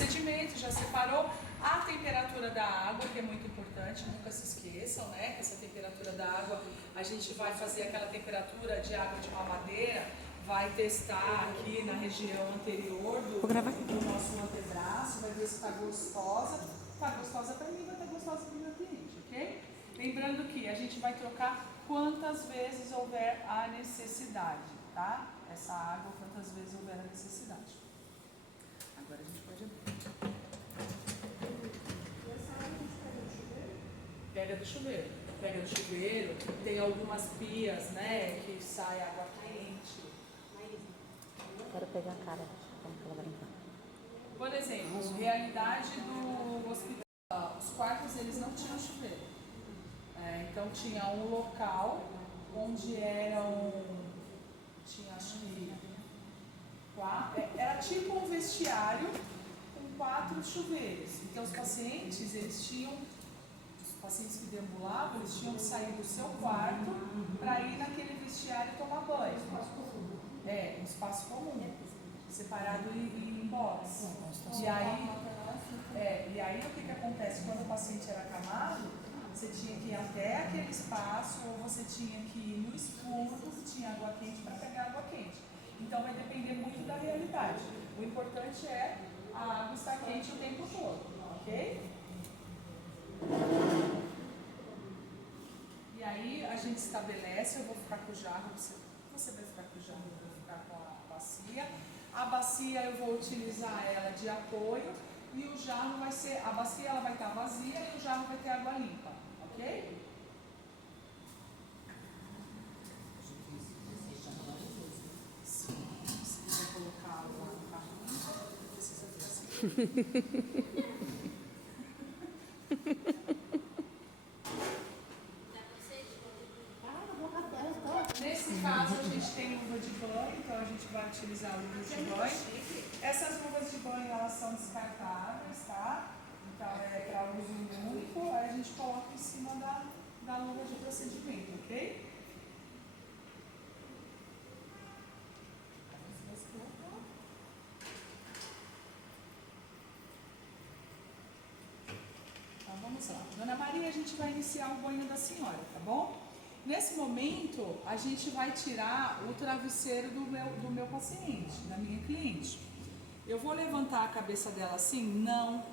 procedimento, já separou. A temperatura da água, que é muito importante, nunca se esqueçam, né? Que essa temperatura da água, a gente vai fazer aquela temperatura de água de mamadeira, vai testar aqui na região anterior do nosso antebraço, vai ver se está gostosa. Está gostosa para mim, vai estar gostosa para o meu cliente, ok? Lembrando que a gente vai trocar quantas vezes houver a necessidade, tá? Essa água, quantas vezes houver a necessidade. Agora a gente pode abrir. Pega do chuveiro. Pega do chuveiro. Tem algumas pias, né, que sai água quente. Quero pegar a cara. Como que ela vai limpar? Por exemplo, realidade do hospital. Os quartos, eles não tinham chuveiro. Então tinha um local onde tinha acho que era tipo um vestiário com 4 chuveiros. Então os pacientes que deambulavam, eles tinham que sair do seu quarto para ir naquele vestiário tomar banho. Um espaço comum, separado em box. E aí o que acontece? Quando o paciente era acamado, você tinha que ir até aquele espaço ou você tinha que ir no escuro, que tinha água quente, para pegar água quente. Então vai depender muito da realidade. O importante é a água estar quente o tempo todo, ok? E aí a gente estabelece, eu vou ficar com o jarro, você vai ficar com o jarro, eu vou ficar com a bacia. A bacia eu vou utilizar ela de apoio e o jarro vai ser, a bacia ela vai estar vazia e o jarro vai ter água limpa, ok? Sim, se quiser colocar água no carrinho, precisa ter assim. Nesse caso a gente tem luva de banho, então a gente vai utilizar luvas de banho. Essas luvas de banho elas são descartáveis, tá? Então é para uso único, aí a gente coloca em cima da luva de procedimento, ok? Então vamos lá. Dona Maria, a gente vai iniciar o banho da senhora, tá bom? Nesse momento, a gente vai tirar o travesseiro do meu paciente, da minha cliente. Eu vou levantar a cabeça dela assim? Não.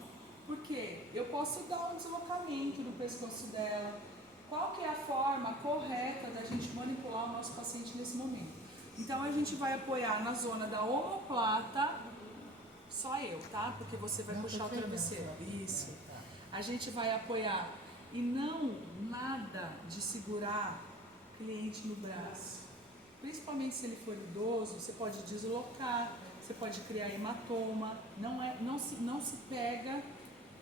Por quê? Eu posso dar um deslocamento no pescoço dela. Qual que é a forma correta da gente manipular o nosso paciente nesse momento? Então, a gente vai apoiar na zona da omoplata, só eu, tá? Porque você vai puxar o travesseiro. Isso. A gente vai apoiar e não nada de segurar o cliente no braço. Principalmente se ele for idoso, você pode deslocar, você pode criar hematoma. Não se pega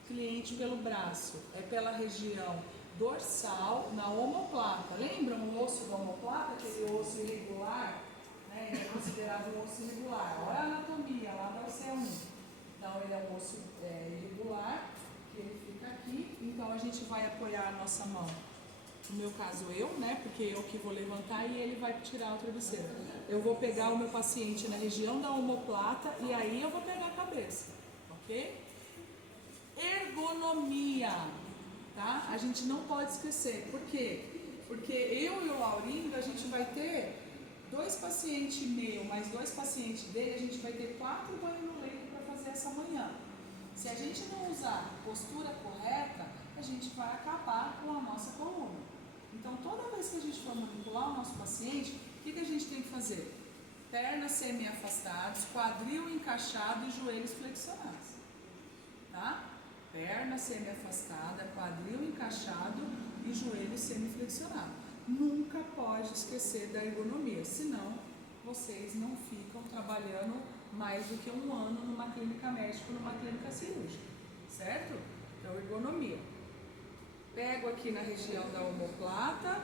cliente pelo braço, é pela região dorsal, na omoplata. Lembram o osso da omoplata, aquele osso irregular? Né? Ele é considerado um osso irregular. Olha a anatomia lá da OC1. Então ele é um osso irregular, que ele fica aqui. Então a gente vai apoiar a nossa mão. No meu caso eu, né? Porque eu que vou levantar e ele vai tirar o travesseiro. Eu vou pegar o meu paciente na região da omoplata e aí eu vou pegar a cabeça, ok? Ergonomia, tá? A gente não pode esquecer. Por quê? Porque eu e o Laurindo, a gente vai ter 2 pacientes meus, mais 2 pacientes dele, a gente vai ter 4 banhos no leito para fazer essa manhã. Se a gente não usar a postura correta, a gente vai acabar com a nossa coluna. Então, toda vez que a gente for manipular o nosso paciente, o que a gente tem que fazer? Pernas semi-afastadas, quadril encaixado e joelhos flexionados. Tá? Perna semi-afastada, quadril encaixado e joelho semi-flexionado. Nunca pode esquecer da ergonomia, senão vocês não ficam trabalhando mais do que 1 ano numa clínica médica, numa clínica cirúrgica, certo? Então, ergonomia. Pego aqui na região da omoplata.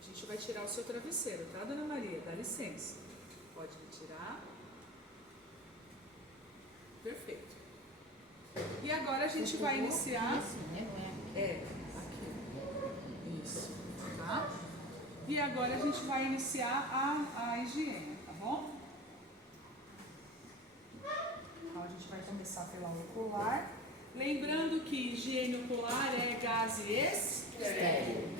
A gente vai tirar o seu travesseiro, tá, Dona Maria? Dá licença. Pode retirar. Perfeito. E agora a gente vai iniciar... aqui. Isso, tá? E agora a gente vai iniciar a higiene, tá bom? Então a gente vai começar pela ocular. Lembrando que higiene ocular é gaze estéreo,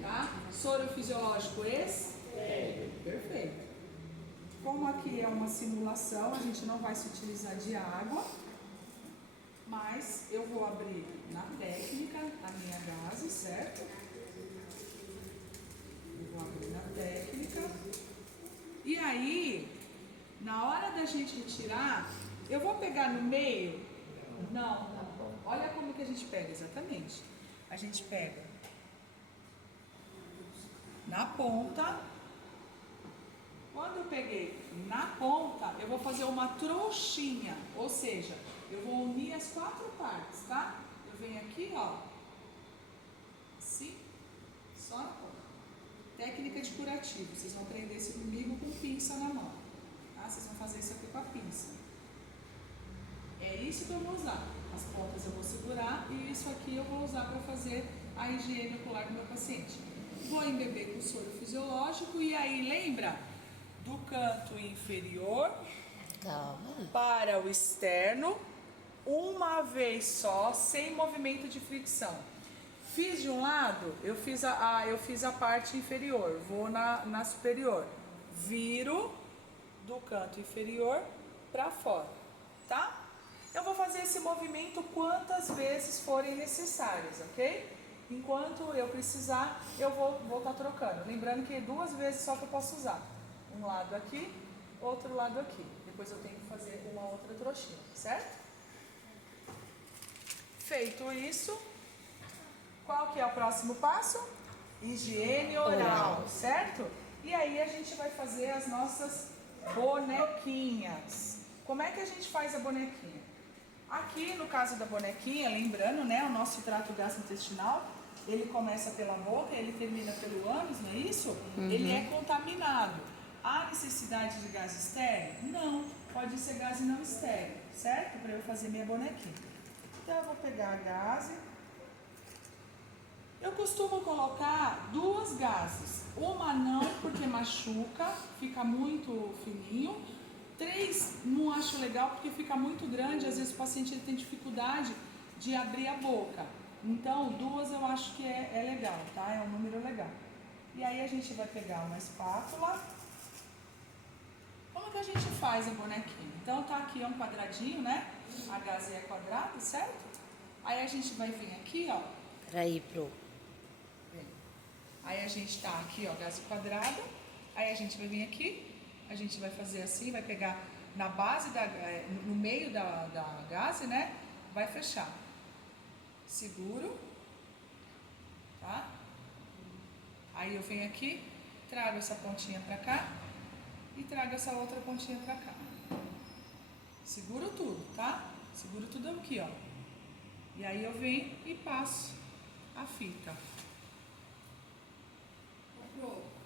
tá? Soro fisiológico estéreo. Perfeito. Como aqui é uma simulação, a gente não vai se utilizar de água, mas eu vou abrir na técnica a minha gaze, certo? Eu vou abrir na técnica. E aí, na hora da gente retirar, eu vou pegar no meio? Não. Olha como que a gente pega, exatamente. A gente pega na ponta. Quando eu peguei na ponta, eu vou fazer uma trouxinha, ou seja, eu vou unir as 4 partes, tá? Eu venho aqui, ó, assim, só na ponta. Técnica de curativo, vocês vão aprender isso comigo com pinça na mão, tá? Vocês vão fazer isso aqui com a pinça. É isso que eu vou usar. As pontas eu vou segurar e isso aqui eu vou usar para fazer a higiene ocular do meu paciente. Vou embeber com soro fisiológico e aí lembra? Do canto inferior para o externo, uma vez só, sem movimento de fricção. Fiz de um lado, eu fiz a parte inferior, vou na superior. Viro do canto inferior para fora, tá? Eu vou fazer esse movimento quantas vezes forem necessárias, ok? Enquanto eu precisar, eu vou estar trocando. Lembrando que 2 vezes só que eu posso usar. Um lado aqui, outro lado aqui. Depois eu tenho que fazer uma outra trouxinha, certo? Feito isso, qual que é o próximo passo? Higiene oral, certo? E aí a gente vai fazer as nossas bonequinhas. Como é que a gente faz a bonequinha? Aqui no caso da bonequinha, lembrando, né, o nosso trato gastrointestinal, ele começa pela boca, ele termina pelo ânus, não é isso? Uhum. Ele é contaminado. Há necessidade de gás estéreo? Não, pode ser gás não estéreo, certo? Para eu fazer minha bonequinha. Então eu vou pegar a gaze. Eu costumo colocar 2 gases. Uma não, porque machuca, fica muito fininho. 3 não acho legal porque fica muito grande, às vezes o paciente ele tem dificuldade de abrir a boca. Então 2 eu acho que é legal, tá? É um número legal. E aí a gente vai pegar uma espátula. Como que a gente faz a bonequinha? Então tá aqui é um quadradinho, né? A gaze é quadrada, certo? Aí a gente vai vir aqui, ó. Peraí, pro. Aí a gente tá aqui, ó, gaze quadrada. Aí a gente vai vir aqui. A gente vai fazer assim, vai pegar na base, no meio da gaze, né? Vai fechar. Seguro. Tá? Aí eu venho aqui, trago essa pontinha pra cá e trago essa outra pontinha pra cá. Seguro tudo, tá? Seguro tudo aqui, ó. E aí eu venho e passo a fita.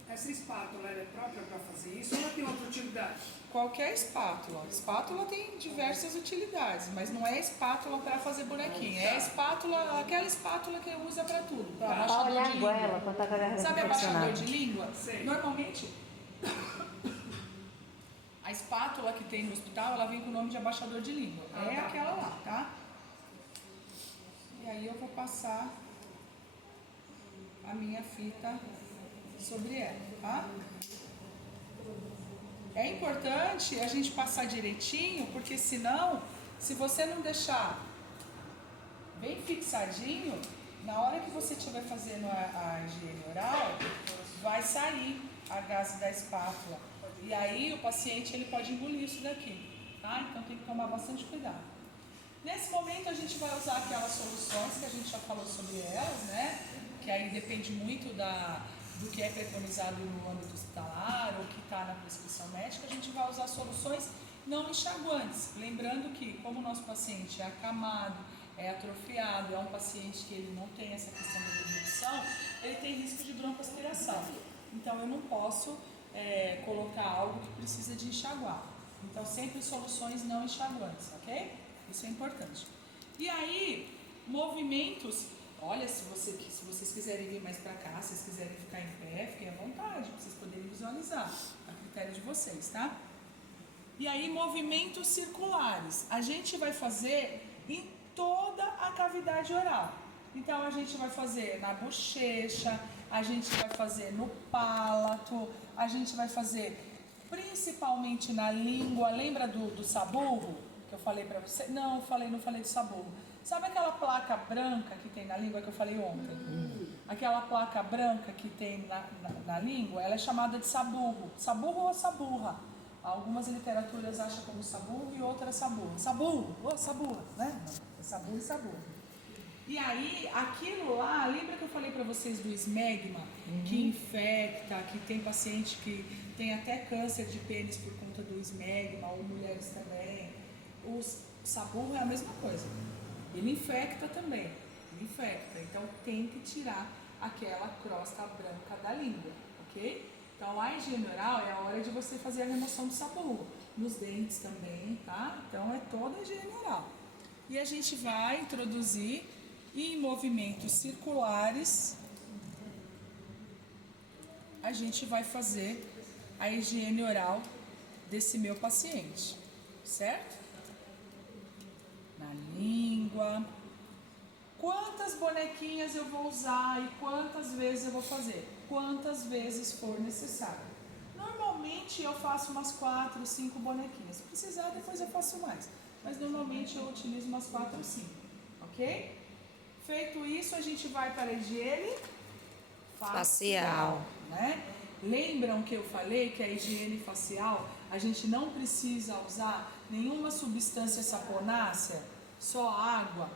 Essa espátula é própria para fazer isso ou ela tem outra utilidade? Qualquer espátula. Espátula tem diversas utilidades, mas não é espátula para fazer bonequinho. É espátula, aquela espátula que usa para tudo. Pra abaixador olha de a língua. goela, quando tá com a garganta Sabe abaixador infeccionada. de língua? Sei. Normalmente, a espátula que tem no hospital, ela vem com o nome de abaixador de língua. É tá. aquela lá, tá? E aí eu vou passar a minha fita sobre ela, tá? É importante a gente passar direitinho, porque senão, se você não deixar bem fixadinho, na hora que você estiver fazendo a higiene oral, vai sair a gaze da espátula. E aí o paciente ele pode engolir isso daqui, tá? Então tem que tomar bastante cuidado. Nesse momento a gente vai usar aquelas soluções que a gente já falou sobre elas, né? Que aí depende muito do que é preconizado no âmbito hospitalar ou que está na prescrição médica. A gente vai usar soluções não enxaguantes. Lembrando que, como o nosso paciente é acamado, é atrofiado, é um paciente que ele não tem essa questão da deglutição, ele tem risco de broncoaspiração. Então eu não posso colocar algo que precisa de enxaguar. Então sempre soluções não enxaguantes, ok? Isso é importante. E aí, movimentos. Olha, se vocês quiserem vir mais para cá, se vocês quiserem ficar em pé, fiquem à vontade, para vocês poderem visualizar, a critério de vocês, tá? E aí, movimentos circulares. A gente vai fazer em toda a cavidade oral. Então, a gente vai fazer na bochecha, a gente vai fazer no palato, a gente vai fazer principalmente na língua. Lembra do saburro que eu falei pra você? Não falei do saburro. Sabe aquela placa branca que tem na língua que eu falei ontem? Aquela placa branca que tem na língua, ela é chamada de saburro. Saburro ou saburra. Algumas literaturas acham como saburro e outras saburra. Saburro, ou saburra, né? É saburro e saburro. E aí, aquilo lá, lembra que eu falei pra vocês do esmegma, que infecta, que tem paciente que tem até câncer de pênis por conta do esmegma, ou mulheres também. O saburro é a mesma coisa. Ele infecta também, ele infecta. Então, tem que tirar aquela crosta branca da língua, ok? Então, a higiene oral é a hora de você fazer a remoção do saburro. Nos dentes também, tá? Então, é toda a higiene oral. E a gente vai introduzir em movimentos circulares, a gente vai fazer a higiene oral desse meu paciente, certo? Na língua. Quantas bonequinhas eu vou usar e quantas vezes eu vou fazer? Quantas vezes for necessário. Normalmente eu faço umas 4, 5 bonequinhas. Se precisar, depois eu faço mais. Mas normalmente eu utilizo umas 4 ou 5, ok? Feito isso, a gente vai para a higiene facial, né? Lembram que eu falei que a higiene facial, a gente não precisa usar nenhuma substância saponácea, só água.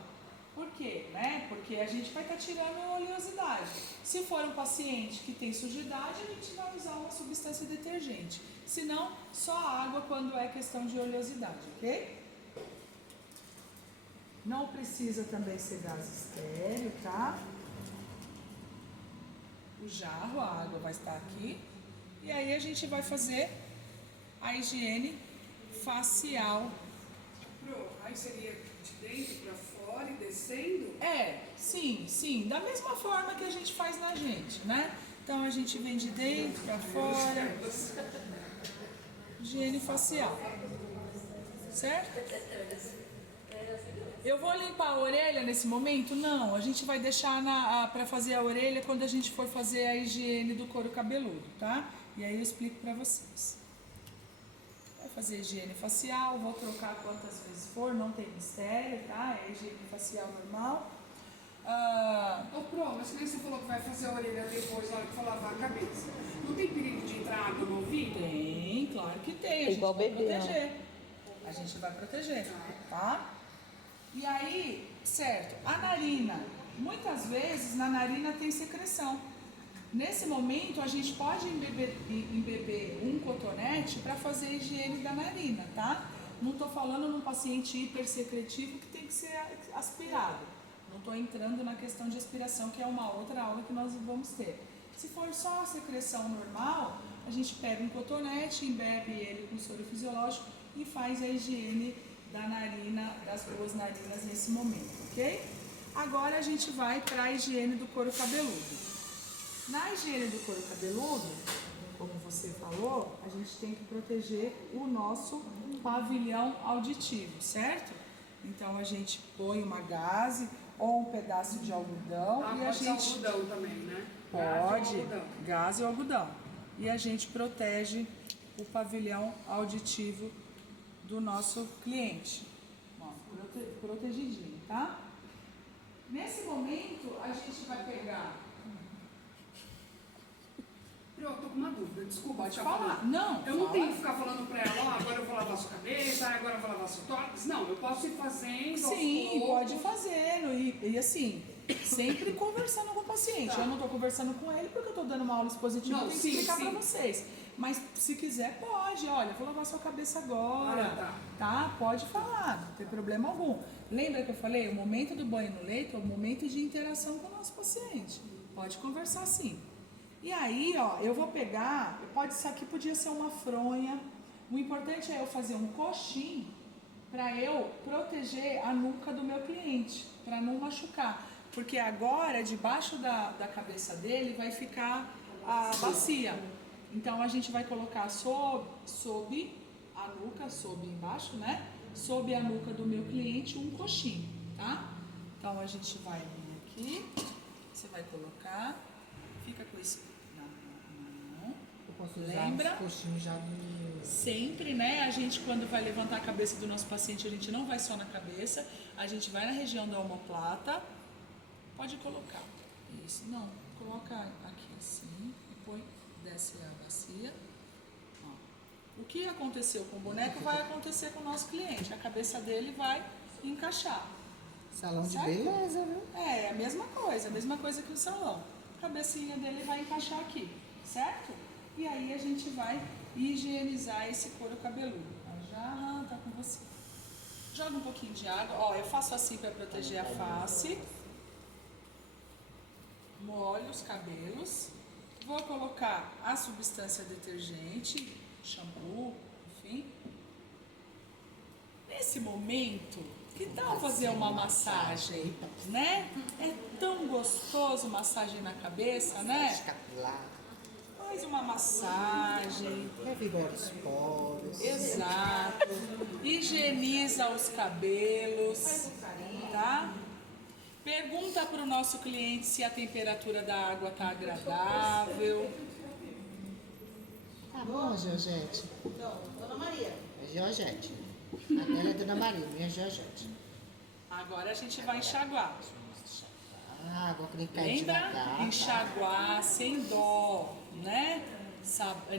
Por quê? Né? Porque a gente vai estar tirando a oleosidade. Se for um paciente que tem sujidade, a gente vai usar uma substância detergente. Se não, só água quando é questão de oleosidade, ok? Não precisa também ser gás estéreo, tá? O jarro, a água vai estar aqui. E aí a gente vai fazer a higiene facial. Aí seria de dentro para fora e descendo? Sim. Da mesma forma que a gente faz na gente, né? Então a gente vem de dentro para fora. Higiene facial. Certo? Eu vou limpar a orelha nesse momento? Não, a gente vai deixar para fazer a orelha quando a gente for fazer a higiene do couro cabeludo, tá? E aí eu explico pra vocês. Vai fazer higiene facial, vou trocar quantas vezes for, não tem mistério, tá? É higiene facial normal. Mas que nem você falou que vai fazer a orelha depois, na hora que for lavar a cabeça. Não tem perigo de entrar água no ouvido? Tem, claro que tem. A gente Igual vai bebê, proteger. A gente vai proteger, tá? E aí, certo, a narina. Muitas vezes na narina tem secreção. Nesse momento a gente pode embeber um cotonete para fazer a higiene da narina, tá? Não estou falando num paciente hipersecretivo que tem que ser aspirado. Não estou entrando na questão de aspiração, que é uma outra aula que nós vamos ter. Se for só a secreção normal, a gente pega um cotonete, embebe ele com soro fisiológico e faz a higiene da narina, das duas narinas nesse momento, ok? Agora a gente vai para a higiene do couro cabeludo. Na higiene do couro cabeludo, como você falou, a gente tem que proteger o nosso pavilhão auditivo, certo? Então a gente põe uma gaze ou um pedaço de algodão e a gente algodão também, né? pode, gaze ou algodão. E a gente protege o pavilhão auditivo do nosso cliente. Ó, protegidinho, tá? Nesse momento, a gente vai pegar... Eu tô com uma dúvida, desculpa. Pode falar. Falando. Não, eu não fala. tenho que ficar falando pra ela, ó, agora eu vou lavar sua cabeça, agora eu vou lavar seu tórax. Não, eu posso ir fazendo. Sim, pode ir fazendo. E assim, sempre conversando com o paciente. Tá. Eu não tô conversando com ele porque eu tô dando uma aula expositiva, eu tenho que explicar pra vocês. Mas se quiser, pode. Olha, eu vou lavar sua cabeça agora. Tá? Pode falar, não tem problema algum. Lembra que eu falei? O momento do banho no leito é o momento de interação com o nosso paciente. Pode conversar sim. E aí, ó, eu vou pegar, isso aqui podia ser uma fronha. O importante é eu fazer um coxim para eu proteger a nuca do meu cliente, para não machucar. Porque agora, debaixo da cabeça dele, vai ficar a bacia. Então, a gente vai colocar sob a nuca, sob embaixo, né? Sob a nuca do meu cliente, um coxinho, tá? Então a gente vai vir aqui, você vai colocar, fica com isso na mão. Eu posso usar Lembra? os coxinhos já no... Sempre, né? A gente, quando vai levantar a cabeça do nosso paciente, a gente não vai só na cabeça, a gente vai na região da omoplata. Pode colocar. Isso, não. Coloca aqui assim e põe, desce a bacia. Ó. O que aconteceu com o boneco vai acontecer com o nosso cliente. A cabeça dele vai encaixar. Salão de Certo? beleza, viu? É, a mesma coisa que o salão. A cabecinha dele vai encaixar aqui, certo? E aí a gente vai higienizar esse couro cabeludo. Já tá com você. Joga um pouquinho de água. Ó, eu faço assim para proteger a face. Molho os cabelos. Vou colocar a substância detergente, shampoo, enfim. Nesse momento, que tal fazer uma massagem, né? É tão gostoso massagem na cabeça, né? Capilar, Faz uma massagem. revigora os poros. Exato. Higieniza os cabelos, tá? Pergunta para o nosso cliente se a temperatura da água está agradável. Tá bom, Georgette? Então, Dona Maria. É Georgette. A dela é Dona Maria, minha Georgette. Agora a gente vai enxaguar. Ah, água que cai Lembra? devagar. Enxaguar sem dó, né?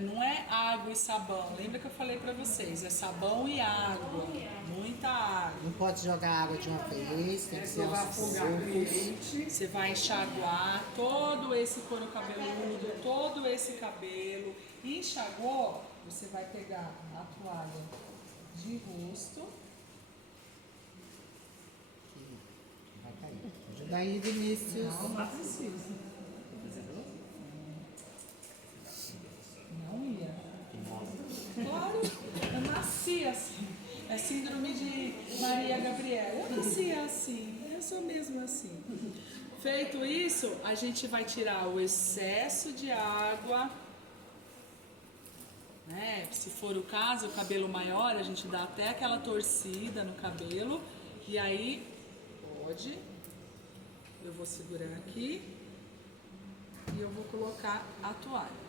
Não é água e sabão. Lembra que eu falei para vocês? É sabão e água. Muita água. Não pode jogar água de uma vez, tem que ser Você vai aos afogar o poucos. cliente. Você vai enxaguar todo esse couro cabeludo, todo esse cabelo. Enxagou, você vai pegar a toalha de rosto. Vai cair. Ajuda aí, Vinícius. Não precisa. Não ia. Claro, eu nasci assim. É síndrome de Maria Gabriela. Eu nasci assim, eu sou mesmo assim. Feito isso, a gente vai tirar o excesso de água, né? Se for o caso, o cabelo maior, a gente dá até aquela torcida no cabelo. E aí, pode. Eu vou segurar aqui e eu vou colocar a toalha.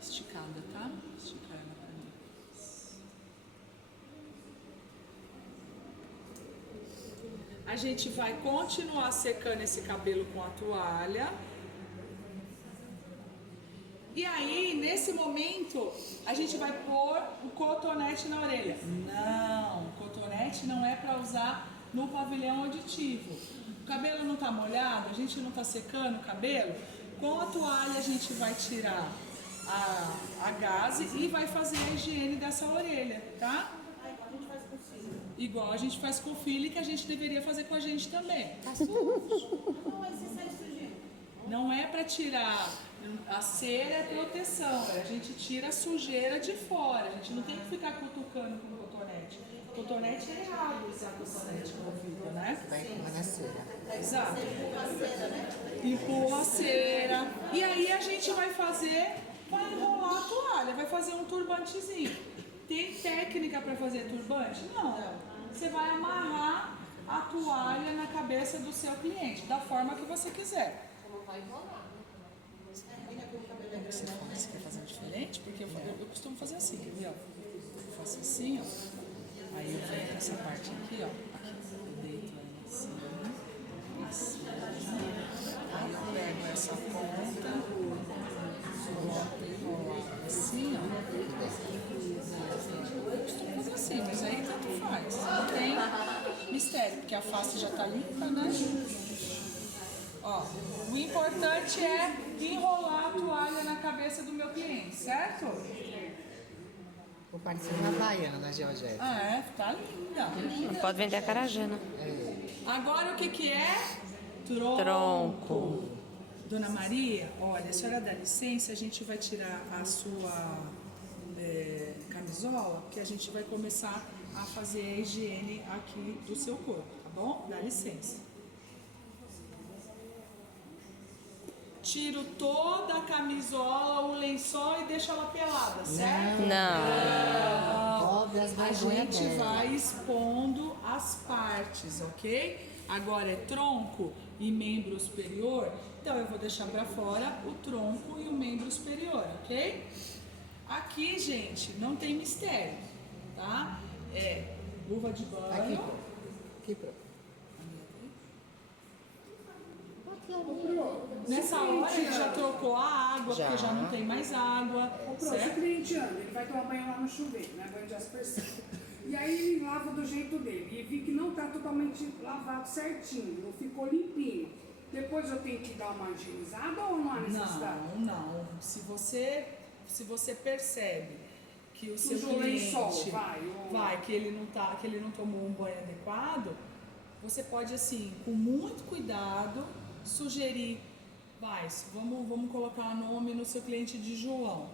Esticada, tá? Esticar ela pra mim. A gente vai continuar secando esse cabelo com a toalha. E aí, nesse momento, a gente vai pôr o cotonete na orelha. Não, o cotonete não é para usar no pavilhão auditivo. O cabelo não tá molhado, a gente não tá secando o cabelo. Com a toalha a gente vai tirar a gaze e vai fazer a higiene dessa orelha, tá? Igual a gente faz com o filho, que a gente deveria fazer com a gente também. Não é para tirar, a cera é proteção, a gente tira a sujeira de fora, a gente não tem que ficar cutucando com o cotonete. O cotonete é errado usar cotonete no ouvido, né? Vai empurrar na cera. Exato. Empurra a cera. E aí a gente vai enrolar a toalha, vai fazer um turbantezinho. Tem técnica para fazer turbante? Não. Você vai amarrar a toalha na cabeça do seu cliente, da forma que você quiser. Você quer fazer diferente? Porque eu costumo fazer assim, quer ver? Ó? Eu faço assim, ó. Aí eu venho com essa parte aqui, ó. Aqui, eu deito ela assim. Assim. Aí eu pego essa ponta, coloco enrolado assim, ó. Eu costumo fazer assim, mas aí tanto faz. Não tem mistério, porque a face já tá limpa, né? Ó, o importante é enrolar a toalha na cabeça do meu cliente, certo? Vou parecer uma havaiana na Georgette. Ah, é? Tá linda. Não pode vender a carajana. Agora o que que é? Tronco. Dona Maria, olha, a senhora dá licença, a gente vai tirar a sua camisola, que a gente vai começar a fazer a higiene aqui do seu corpo, tá bom? Dá licença. tiro toda a camisola, o lençol e deixo ela pelada, certo? Não. Cobre as A vergonhas gente dela. vai expondo as partes, ok? Agora é tronco e membro superior, então eu vou deixar pra fora o tronco e o membro superior, ok? Aqui, gente, não tem mistério, tá? É luva de Aqui, banho. pro. Aqui, pro. Nessa hora ele já trocou a água, Já. porque já não tem mais água, Pronto, o certo? cliente anda, ele vai tomar banho lá no chuveiro, né? Banho de aspersão. E aí ele lava do jeito dele. E vi que não está totalmente lavado certinho, não ficou limpinho. Depois eu tenho que dar uma higienizada ou não há necessidade? Não. Se você percebe que o seu Sujou o cliente lençol, que ele não tomou um banho adequado, você pode assim, com muito cuidado, sugerir, vamos colocar nome no seu cliente de João.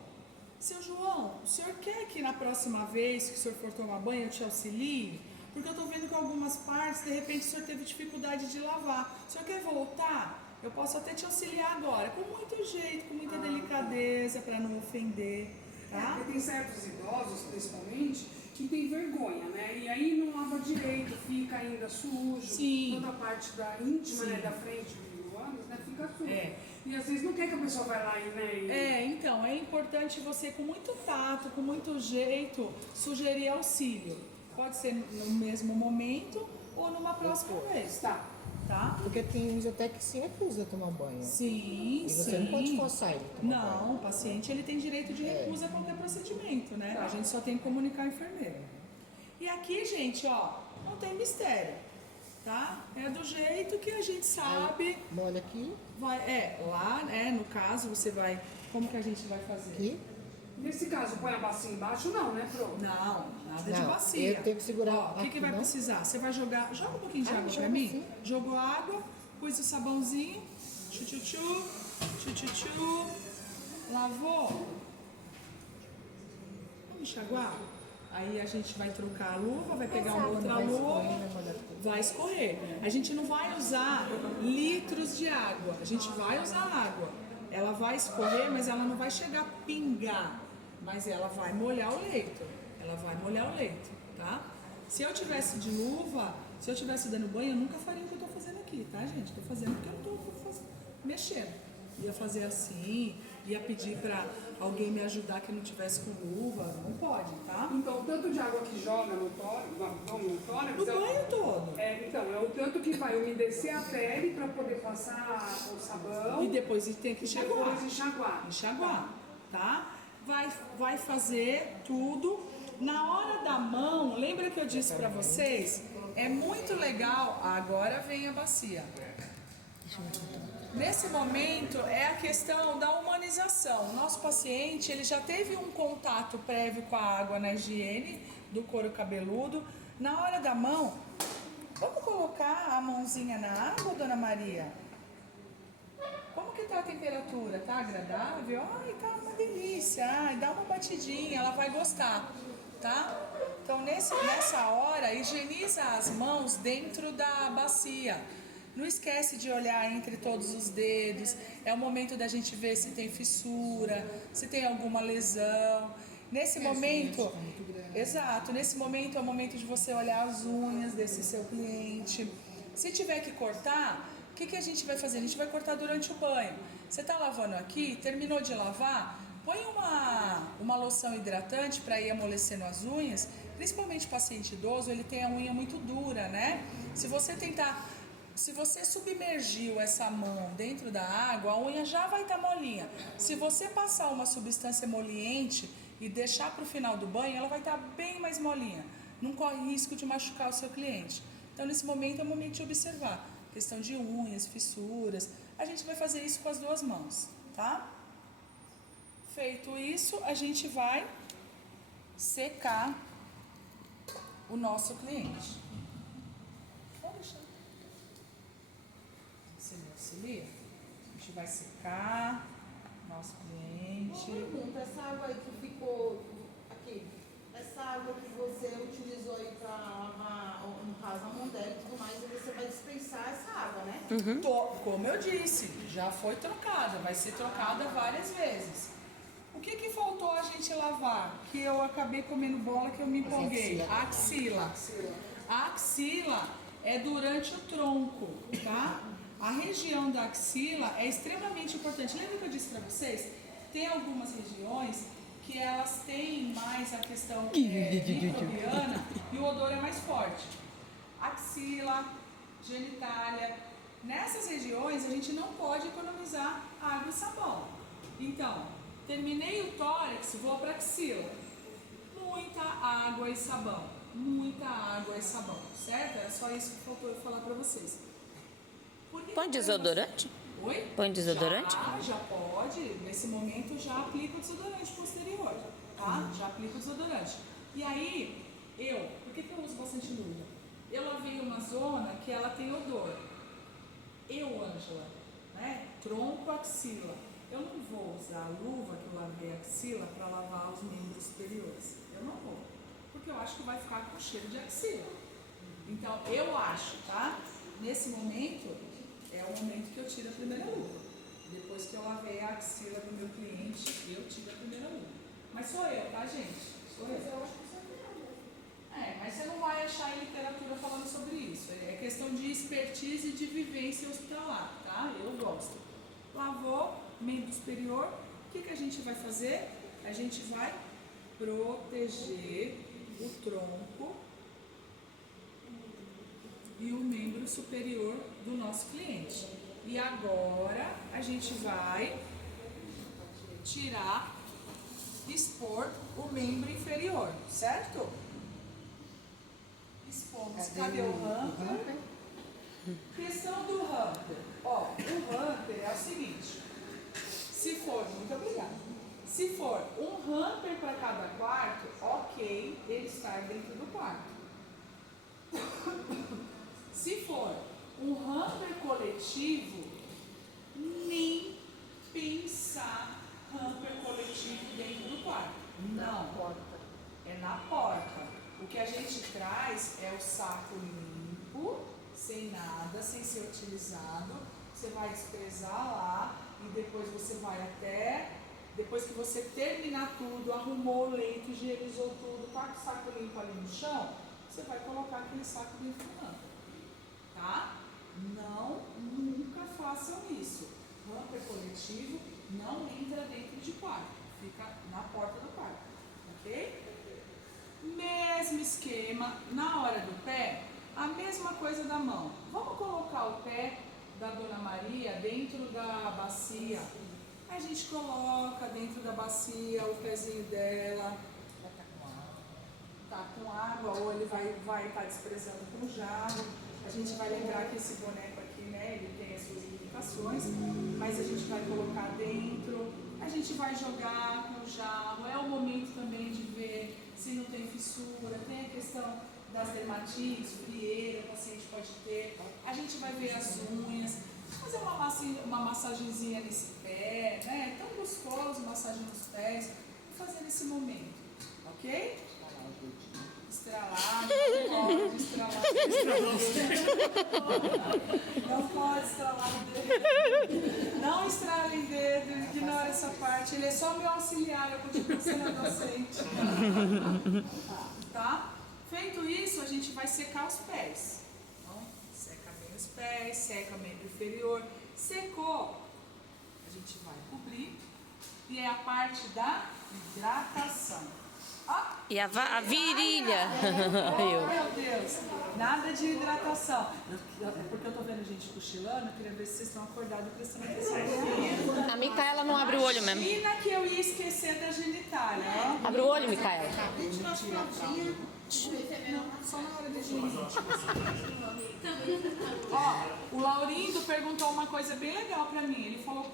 Seu João, o senhor quer que na próxima vez que o senhor for tomar banho eu te auxilie? Porque eu estou vendo que algumas partes, de repente, o senhor teve dificuldade de lavar. O senhor quer voltar? Eu posso até te auxiliar agora, com muito jeito, com muita delicadeza, para não ofender, tá? Porque tem certos idosos, principalmente, que tem vergonha, né? E aí não lava direito, fica ainda sujo. Sim. Toda a parte da íntima, Sim. né, da frente do ânus, né, fica sujo. É. E às vezes não quer que a pessoa vá lá e, né, Então, é importante você, com muito tato, com muito jeito, sugerir auxílio. Pode ser no mesmo momento ou numa próxima vez, Tá. tá? Porque tem uns até que se recusa a tomar banho. Sim, E você sim. não pode forçar ele a tomar banho. Não, o paciente ele tem direito de recusa a qualquer procedimento, né? A gente só tem que comunicar ao enfermeiro. E aqui, gente, ó, não tem mistério, tá? É do jeito que a gente sabe. Molha aqui, Lá, né, no caso, você vai... Como que a gente vai fazer? aqui. Nesse caso, põe a bacia embaixo, não, né, Pro? Não, nada de Não, bacia. eu tenho que segurar Ó, o que aqui, vai não? precisar? Você vai jogar... Joga um pouquinho de água pra joga mim. sim. Jogou água, pôs o sabãozinho. Tchu-tchu-tchu, tchu-tchu-tchu. Lavou. Vamos enxaguar? Aí a gente vai trocar a luva, vai pegar uma outra luva, vai escorrer. A gente não vai usar litros de água, a gente vai usar água. Ela vai escorrer, mas ela não vai chegar a pingar, mas ela vai molhar o leito. Ela vai molhar o leito, tá? Se eu tivesse de luva, se eu tivesse dando banho, eu nunca faria o que eu tô fazendo aqui, tá, gente? Tô fazendo porque eu não tô mexendo. Ia fazer assim, ia pedir pra alguém me ajudar que não tivesse com luva, não pode, tá? Então, o tanto de água que joga no tórax... No banho todo. Então, é o tanto que vai umedecer a pele para poder passar o sabão E depois tem que enxaguar. depois enxaguar. Enxaguar, tá? Vai fazer tudo. Na hora da mão, lembra que eu disse pra vocês? É muito legal. Agora vem a bacia. Nesse momento é a questão da humanização. O nosso paciente ele já teve um contato prévio com a água na higiene do couro cabeludo. Na hora da mão, vamos colocar a mãozinha na água, Dona Maria? Como que tá a temperatura? Tá agradável? Ai, tá uma delícia. Ai, dá uma batidinha, ela vai gostar, tá? Então nessa hora, higieniza as mãos dentro da bacia. Não esquece de olhar entre todos os dedos. É o momento da gente ver se tem fissura, se tem alguma lesão. Nesse momento, exato, nesse momento é o momento de você olhar as unhas desse seu cliente. Se tiver que cortar, o que a gente vai fazer? A gente vai cortar durante o banho. Você está lavando aqui, terminou de lavar, põe uma loção hidratante para ir amolecendo as unhas. Principalmente o paciente idoso, ele tem a unha muito dura, né? Se você submergiu essa mão dentro da água, a unha já vai estar molinha. Se você passar uma substância emoliente e deixar para o final do banho, ela vai estar bem mais molinha. Não corre risco de machucar o seu cliente. Então, nesse momento, é o momento de observar. Questão de unhas, fissuras. A gente vai fazer isso com as duas mãos, tá? Feito isso, a gente vai secar o nosso cliente. Pode deixar. Você me auxilia? A gente vai secar nosso cliente. Uma pergunta, essa água aí que ficou aqui, essa água que você utilizou aí para lavar, no caso, a mão dela e tudo mais, você vai dispensar essa água, né? Como eu disse, já foi trocada, vai ser trocada várias vezes. O que faltou a gente lavar? Que eu acabei comendo bola, que eu me empolguei. A axila. A axila é durante o tronco, tá? A região da axila é extremamente importante. Lembra que eu disse para vocês? Tem algumas regiões que elas têm mais a questão microbiana e o odor é mais forte. Axila, genitália. Nessas regiões a gente não pode economizar água e sabão. Então, terminei o tórax, vou para axila. Muita água e sabão. Muita água e sabão, certo? Era só isso que faltou eu falar para vocês. Põe desodorante? Oi? Põe desodorante? Já pode. Nesse momento já aplica o desodorante posterior, tá? Já aplica o desodorante. E aí, por que eu uso bastante luva? Eu lavei uma zona que ela tem odor. Ângela, né? Tronco, axila. Eu não vou usar a luva que eu lavei a axila para lavar os membros superiores. Eu não vou. Porque eu acho que vai ficar com cheiro de axila. Então, eu acho, tá? Nesse momento, é o momento que eu tiro a primeira luva. Depois que eu lavei a axila do meu cliente, eu tiro a primeira luva. Mas sou eu, tá, gente? Sou eu. Mas eu acho que isso é Mas você não vai achar em literatura falando sobre isso. É questão de expertise e de vivência hospitalar, tá? Eu gosto. Lavou, membro superior, o que a gente vai fazer? A gente vai proteger o tronco e o membro superior do nosso cliente. E agora a gente vai expor o membro inferior, certo? Expomos. Cadê o hamper? Questão do hamper. Ó, o hamper é o seguinte. Muito obrigada. Se for um hamper para cada quarto, ok, ele está dentro do quarto. Se for um hamper coletivo, nem pensar hamper coletivo dentro do quarto. Não. É na porta. O que a gente traz é o saco limpo, sem nada, sem ser utilizado. Você vai desprezar lá e depois você vai depois que você terminar tudo, arrumou o leito, higienizou tudo, tá com o saco limpo ali no chão, você vai colocar aquele saco dentro do hamper, tá? Nunca façam isso. Hamper coletivo não entra dentro de quarto, fica na porta do quarto, ok? Mesmo esquema, na hora do pé, a mesma coisa da mão. Vamos colocar o pé da Dona Maria dentro da bacia. A gente coloca dentro da bacia o pezinho dela. Tá com água ou ele vai estar desprezando com jarro. A gente vai lembrar que esse boneco aqui, né, ele tem as suas limitações, mas a gente vai colocar dentro. A gente vai jogar no jarro. É o momento também de ver se não tem fissura. Tem a questão das dermatites, frieira, o paciente pode ter. A gente vai ver as unhas, fazer uma massagenzinha nesse pé, né? É tão gostoso, massagem nos pés. Vou fazer nesse momento, ok? Estralar, não pode estralar. Não pode estralar o dedo. Não estralem dedo, ignora essa parte. Ele é só meu auxiliar, eu continuo sendo docente. Tá? Feito isso, a gente vai secar os pés. Então, seca bem os pés, seca o membro inferior. Secou, a gente vai cobrir. E é a parte da hidratação. E a virilha. Oh, meu Deus, nada de hidratação. Porque eu tô vendo gente cochilando, eu queria ver se vocês estão acordados prestando atenção. A Micaela não abre o olho mesmo. Imagina que eu ia esquecer da genitália, ó. Abre o olho, Micaela. Só na hora de higiene. Ó, o Laurindo perguntou uma coisa bem legal pra mim. Ele falou,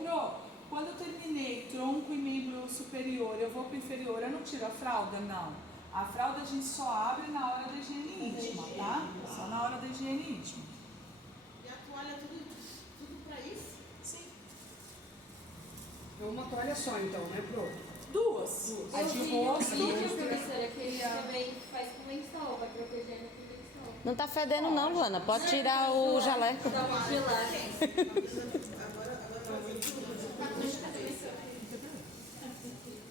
quando eu terminei tronco e membro superior, eu vou pro inferior, eu não tiro a fralda? Não. A fralda a gente só abre na hora da higiene íntima, tá? Só na hora da higiene íntima. E a toalha tudo pra isso? Sim. É uma toalha só então, né, Pro? Duas. A de rosto. Vídeo, professora, que ele também faz com lençol, para proteger no lençol. Não tá fedendo não, Luana. Pode tirar o jaleco.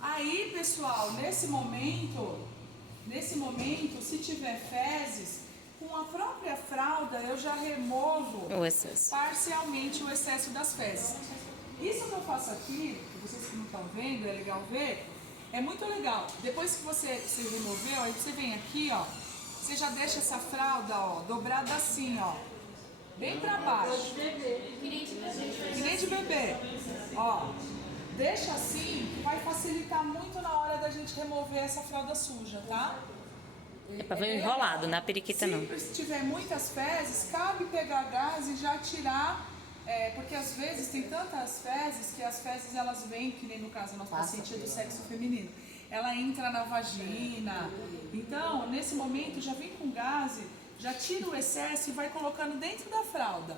Aí, pessoal, nesse momento, se tiver fezes, com a própria fralda eu já removo O excesso. parcialmente o excesso das fezes. Isso que eu faço aqui, vocês que não estão vendo, é legal ver, é muito legal. Depois que você removeu, aí você vem aqui, ó, você já deixa essa fralda, ó, dobrada assim, ó, bem pra baixo. Que nem de bebê. Ó, deixa assim, que vai facilitar muito na hora da gente remover essa fralda suja, tá? É pra ver enrolado, na periquita não. Se tiver muitas fezes, cabe pegar gás e já tirar, porque às vezes tem tantas fezes que as fezes elas vêm, que nem no caso do nosso paciente é do sexo feminino, ela entra na vagina. Então, nesse momento, já vem com gás, já tira o excesso e vai colocando dentro da fralda,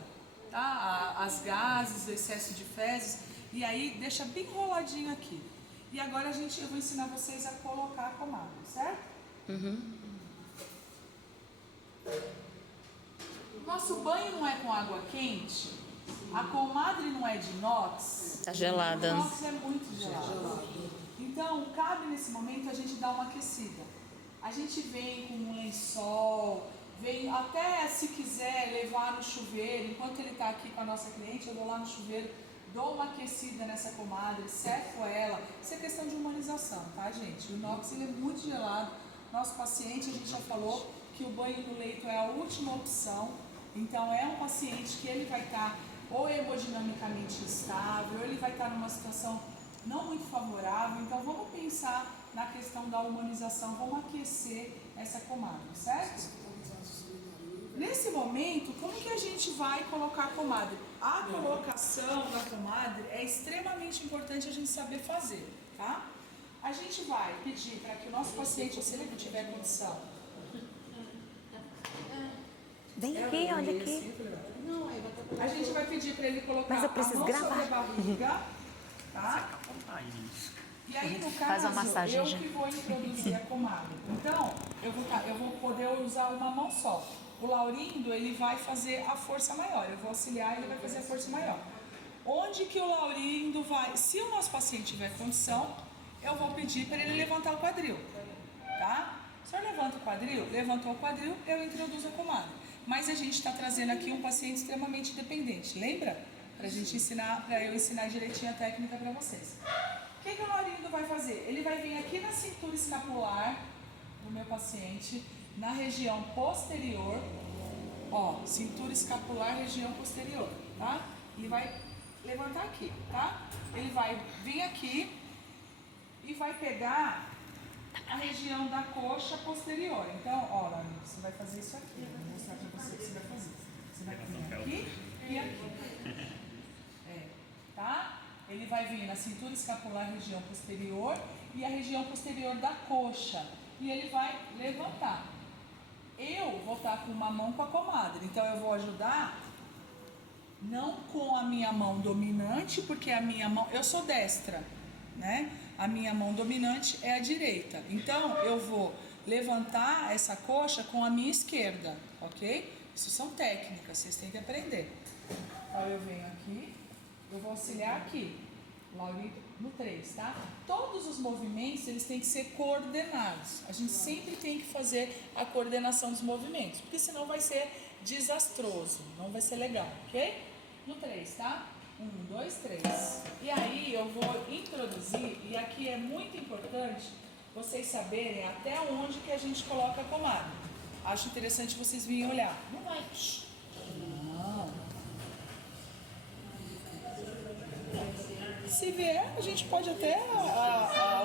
tá? As gases, o excesso de fezes, e aí deixa bem enroladinho aqui. E agora eu vou ensinar vocês a colocar a comadre, certo? Nosso banho não é com água quente, a comadre não é de inox. Tá gelada. O inox é muito gelado. Então, cabe nesse momento a gente dar uma aquecida. A gente vem com um lençol, vem até se quiser levar no chuveiro, enquanto ele está aqui com a nossa cliente, eu vou lá no chuveiro, dou uma aquecida nessa comadre, seco ela. Isso é questão de humanização, tá, gente? O inox ele é muito gelado. Nosso paciente, a gente já falou que o banho no leito é a última opção. Então, é um paciente que ele vai estar ou hemodinamicamente estável, ou ele vai estar numa situação não muito favorável. Então, vamos pensar na questão da humanização, vamos aquecer essa comadre, certo? Nesse momento, como que a gente vai colocar a comadre? A colocação da comadre é extremamente importante a gente saber fazer, tá? A gente vai pedir para que o nosso paciente, se ele tiver condição, Vem aqui, olha aqui. a gente vai pedir para ele colocar Mas eu preciso a mão gravar. sobre a barriga, tá? E aí, no Faz uma caso, massagem eu já. que vou introduzir a comadre. Então, eu vou poder usar uma mão só. O Laurindo, ele vai fazer a força maior. Eu vou auxiliar, ele vai fazer a força maior. Onde que o Laurindo vai? Se o nosso paciente tiver condição, eu vou pedir para ele levantar o quadril, tá? O senhor levanta o quadril, levantou o quadril, eu introduzo a comadre. Mas a gente está trazendo aqui um paciente extremamente dependente, lembra? Para eu ensinar direitinho a técnica para vocês. O que o Laurindo vai fazer? Ele vai vir aqui na cintura escapular do meu paciente, na região posterior, ó, cintura escapular, região posterior, tá? Ele vai levantar aqui, tá? Ele vai vir aqui e vai pegar a região da coxa posterior. Então, ó, Laurindo, você vai fazer isso aqui. Eu vou mostrar para você o que você vai fazer. Você vai vir aqui e aqui. Tá? Ele vai vir na cintura escapular, região posterior, e a região posterior da coxa. E ele vai levantar. Eu vou estar com uma mão com a comadre, então eu vou ajudar não com a minha mão dominante, porque a minha mão, eu sou destra, né? A minha mão dominante é a direita. Então eu vou levantar essa coxa com a minha esquerda, ok? Isso são técnicas, vocês têm que aprender. Então eu venho aqui, eu vou auxiliar aqui, Laurindo no 3, tá? Todos os movimentos, eles têm que ser coordenados. A gente sempre tem que fazer a coordenação dos movimentos, porque senão vai ser desastroso, não vai ser legal, ok? No 3, tá? 1, 2, 3. E aí eu vou introduzir, e aqui é muito importante vocês saberem até onde que a gente coloca a comadre. Acho interessante vocês virem olhar. Não vai. Não. Se vier, a gente pode até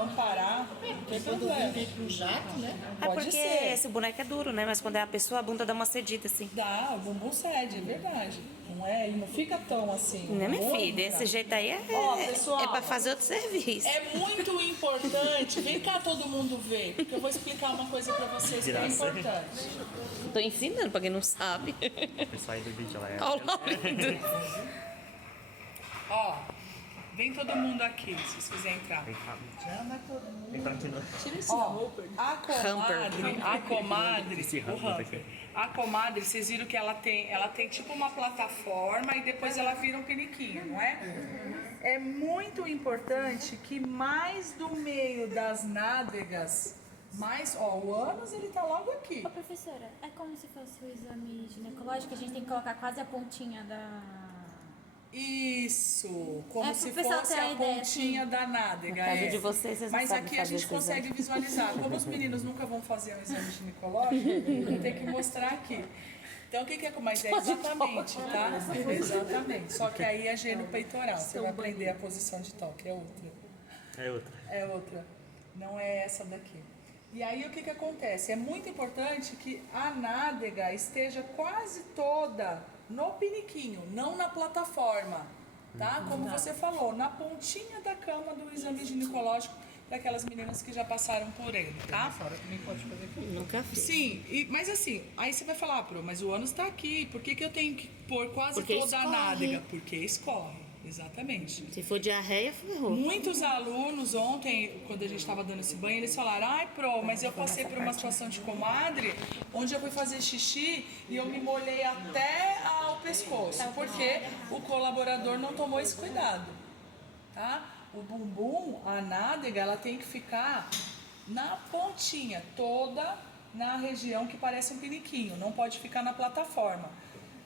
amparar, não tem problema. Com jato, né? É Pode porque ser. esse boneco é duro, né? Mas quando é a pessoa, a bunda dá uma cedida assim. Dá, o bumbum cede, é verdade. Não é? Ele não fica tão assim. Né, minha muito, filha? Desse tá? jeito aí Ó, pessoal, é pra fazer outro serviço. É muito importante. Vem cá todo mundo ver, porque eu vou explicar uma coisa pra vocês que é importante. Tô ensinando pra quem não sabe. O pessoal aí do vídeo, ela é. Olha o Laurindo. Ó, vem todo mundo aqui, se vocês quiserem entrar. Vem cá. Vem pra aqui no. Ó, a comadre, Esse o rampa hamper, aqui. A comadre, vocês viram que ela tem tipo uma plataforma e depois ela vira um piniquinho, não é? É muito importante que mais do meio das nádegas, o ânus ele tá logo aqui. Ô, professora, é como se fosse o exame ginecológico, a gente tem que colocar quase a pontinha da... Isso, como É, se pro pessoal fosse ter a a ideia, pontinha da nádega. No caso de vocês não Mas sabem aqui a fazer gente esse consegue exame. visualizar. Como os meninos nunca vão fazer um exame ginecológico, eu tenho que mostrar aqui. Então, o que é? Mas é exatamente, tá? Exatamente. Só que aí é gênio peitoral. Você vai aprender a posição de toque. É outra. É outra. É outra. Não é essa daqui. E aí, o que acontece? É muito importante que a nádega esteja quase toda no piniquinho, não na plataforma. Tá? Como você falou, na pontinha da cama do exame ginecológico para aquelas meninas que já passaram por ele, tá? A senhora também pode fazer aqui. Nunca fiz. Sim, mas assim, aí você vai falar, mas o ânus tá aqui, por que eu tenho que pôr quase Porque toda a escorre. nádega? Porque escorre, exatamente. Se for diarreia, ferrou. Muitos alunos ontem, quando a gente estava dando esse banho, eles falaram, mas eu passei por uma situação de comadre, onde eu fui fazer xixi e eu me molhei até ao pescoço, porque o colaborador não tomou esse cuidado, tá? O bumbum, a nádega, ela tem que ficar na pontinha, toda na região que parece um piniquinho, não pode ficar na plataforma.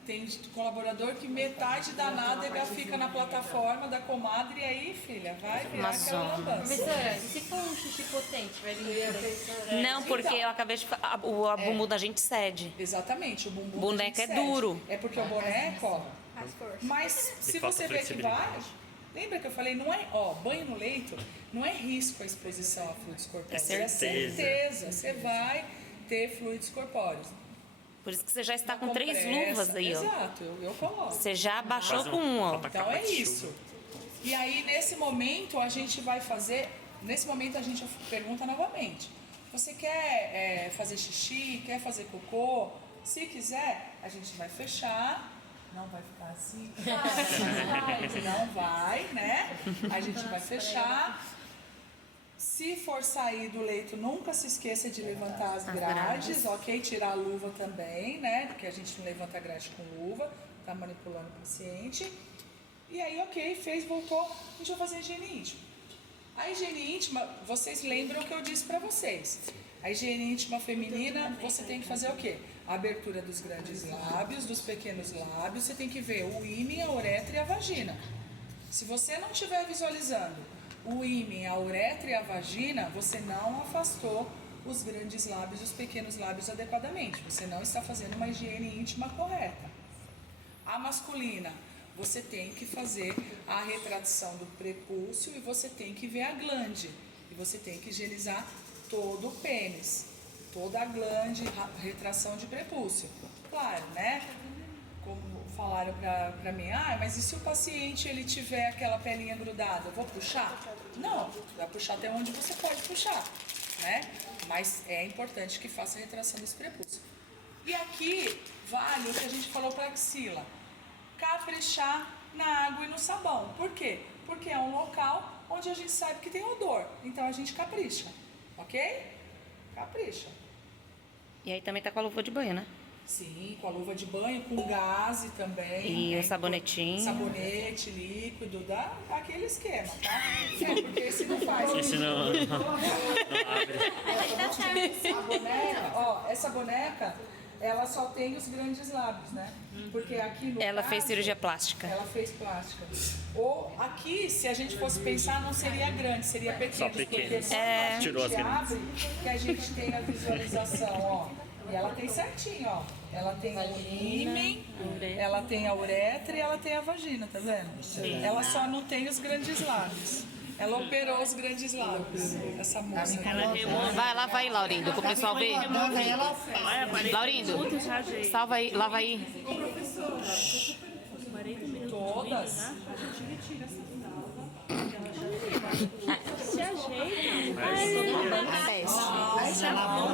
Tem colaborador que metade da nádega fica na plataforma da comadre e aí, filha, vai virar aquela lambança. Professora, e se for um xixi potente, vai vir Não, porque Então. eu acabei de falar, o bumbum da gente cede. Exatamente, o bumbum Boneco da gente é cede. duro. É porque o boneco, ó, mais força. mas se falta você ver que vai, flexibilidade. lembra que eu falei, não é, banho no leito, não é risco a exposição a fluidos corpóreos, É certeza. você vai ter fluidos corpóreos. Por isso que você já está com Compressa, 3 luvas aí, ó. Exato, eu coloco. Você já baixou Faz com um, ó. bota a Então capa é de isso. chuva. E aí, nesse momento, a gente vai fazer... Nesse momento, a gente pergunta novamente. Você quer fazer xixi? Quer fazer cocô? Se quiser, a gente vai fechar. Não vai ficar assim. Não vai, né? A gente vai fechar. Se for sair do leito, nunca se esqueça de levantar as grades, ok? Tirar a luva também, né? Porque a gente não levanta a grade com luva, tá manipulando o paciente. E aí, ok, fez, voltou, a gente vai fazer a higiene íntima. A higiene íntima, vocês lembram o que eu disse pra vocês. A higiene íntima feminina, você tem que fazer o quê? A abertura dos grandes lábios, dos pequenos lábios, você tem que ver o ímen, a uretra e a vagina. Se você não estiver visualizando o ímen, a uretra e a vagina, você não afastou os grandes lábios e os pequenos lábios adequadamente. Você não está fazendo uma higiene íntima correta. A masculina, você tem que fazer a retração do prepúcio e você tem que ver a glande. E você tem que higienizar todo o pênis, toda a glande, retração de prepúcio. Claro, né? Como falaram pra mim, mas e se o paciente ele tiver aquela pelinha grudada, eu vou puxar? Não, vai puxar até onde você pode puxar, né? Mas é importante que faça a retração desse prepúcio. E aqui vale o que a gente falou pra axila, caprichar na água e no sabão. Por quê? Porque é um local onde a gente sabe que tem odor, então a gente capricha, ok? Capricha. E aí também tá com a luva de banho, né? Sim, com a luva de banho, com gaze também. E o sabonetinho. Sabonete, líquido, dá aquele esquema, tá? Porque esse não faz. Esse não abre. A boneca, essa boneca, ela só tem os grandes lábios, né? Porque aqui no Ela caso, fez cirurgia plástica. Ela fez plástica. Ou aqui, se a gente fosse pensar, não seria grande, seria pequeno. Só pequeno. Porque só a Tirou gente as grandes. abre que a gente tem a visualização, ó. E ela tem certinho, ó. Ela tem o ímen, ela tem a uretra e ela tem a vagina, tá vendo? Ela só não tem os grandes lábios. Ela operou os grandes lábios, essa moça. Vai, lava aí, Laurindo, pro pessoal ver. Laurindo, salva aí, lava aí. Todas.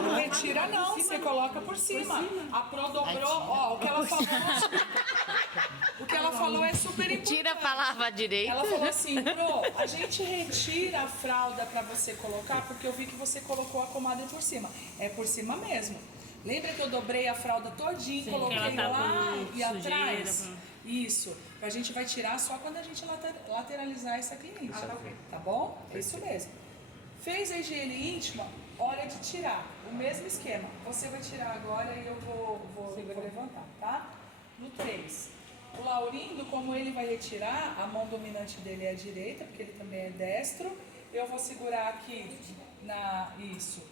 Não retira não, você coloca por cima. A Pro dobrou, ó, o que ela falou é super importante. Tira a palavra direito. Ela falou assim, Pro, a gente retira a fralda pra você colocar, porque eu vi que você colocou a comadre por cima. É por cima mesmo. Lembra que eu dobrei a fralda todinha, Sim, coloquei que ela tá lá com e atrás? sujeira, Isso. A gente vai tirar só quando a gente lateralizar essa cliente. Tá bom? É isso mesmo. Fez a higiene íntima, hora de tirar. O mesmo esquema. Você vai tirar agora e eu vou levantar, tá? No 3. O Laurindo, como ele vai retirar, a mão dominante dele é a direita, porque ele também é destro. Eu vou segurar aqui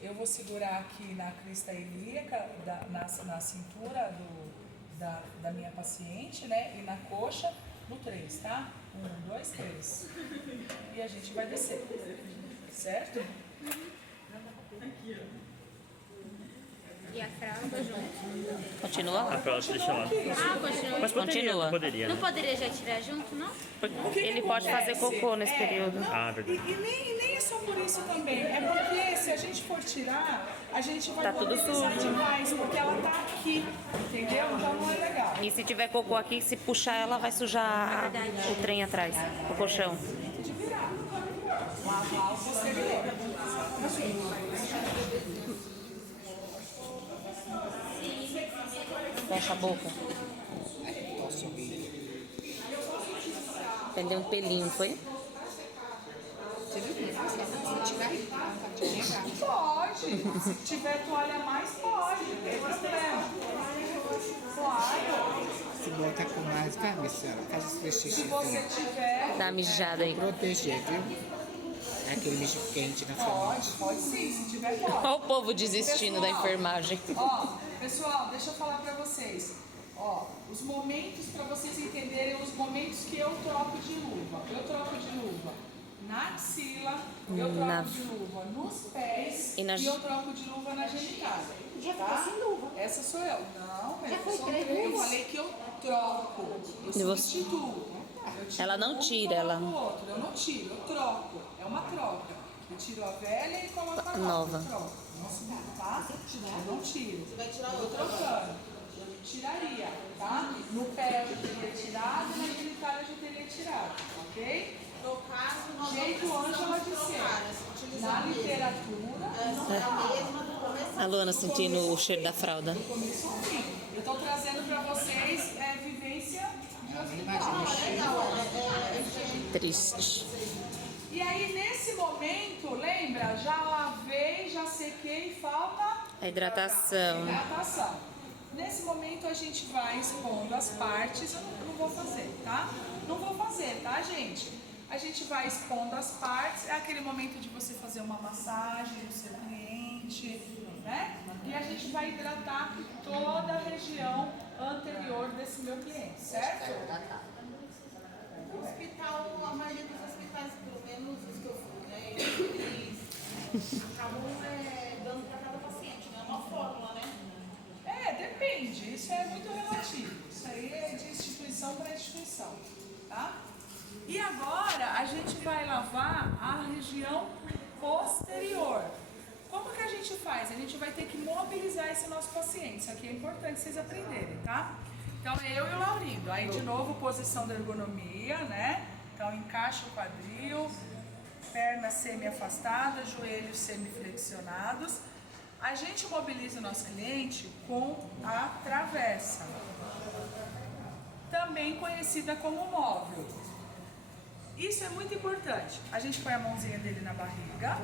eu vou segurar aqui na crista ilíaca, na cintura da minha paciente, né? E na coxa, no 3, tá? 1, 2, 3. E a gente vai descer. Certo? E a fralda junto. Continua lá. A fralda deixa lá. Ah, continua. Mas poderia, Continua. poderia, Não né? poderia já tirar junto, não? O que Ele que pode fazer acontece? cocô nesse período. Não, Ah, verdade. E nem é só por isso também. É porque se a gente for tirar, a gente vai Tá tudo mobilizar sujo. demais, porque ela tá aqui, entendeu? Então não é legal. E se tiver cocô aqui, se puxar ela, vai sujar o trem atrás, o colchão. De virar. Lavar o posterior. Fecha a boca. Posso subir. Prendeu um pelinho, foi? Você viu que eu tirar aí? Pode. Se tiver toalha a mais, pode. Não tem problema. Claro. Se botar com mais, tá, minha senhora? Faz esse Se xixi. você tiver, Dá uma mijada aí. Proteger, viu? É aquele mijo quente na família. pode sim. Se tiver, pode. Olha o povo desistindo da enfermagem. Ó, pessoal, deixa eu falar pra vocês. Ó, os momentos pra vocês entenderem os momentos que eu troco de luva. Eu troco de luva na axila, eu troco de luva nos pés E na- eu troco de luva na genitália. Já Tá? ficou sem luva. Essa sou eu. Não, Já foi são 3 três. Eu luvas? falei que eu troco. Eu E você- substituo. Eu tiro Ela não um, tira, coloco ela- o outro. Eu não tiro, eu troco. É uma troca. Eu tiro a velha e coloco a Nova. Eu troco. Tá? Eu não tiro. Você vai tirar outra? Eu tô trocando. Eu tiraria, tá? No pé eu já teria tirado, na genitália eu já teria tirado, ok? No caso, nós Jeito Ângela de ser. Na literatura, não é a mesma do começo. A Luana sentindo o cheiro da fralda. começo ao fim. Eu tô trazendo pra vocês vivência de hospital. Triste. E aí, nesse momento, lembra? Já lavei, já sequei, falta A hidratação. hidratação. Nesse momento, a gente vai expondo as partes. Eu não vou fazer, tá? Não vou fazer, tá, gente? A gente vai expondo as partes. É aquele momento de você fazer uma massagem no seu cliente, né? E a gente vai hidratar toda a região anterior desse meu cliente, certo? O hospital, a maioria dos hospitais, pelo menos os que eu fui, né? Eles acabam dando para cada paciente, né? Uma fórmula, né? Depende. Isso é muito relativo. Isso aí é de instituição para instituição, tá? E agora a gente vai lavar a região posterior. Como que a gente faz? A gente vai ter que mobilizar esse nosso paciente. Isso aqui é importante vocês aprenderem, tá? Então, eu e o Laurindo. Aí, de novo, posição da ergonomia, né? Então, encaixa o quadril, pernas semi-afastadas, joelhos semi-flexionados. A gente mobiliza o nosso cliente com a travessa, também conhecida como móvel. Isso é muito importante. A gente põe a mãozinha dele na barriga.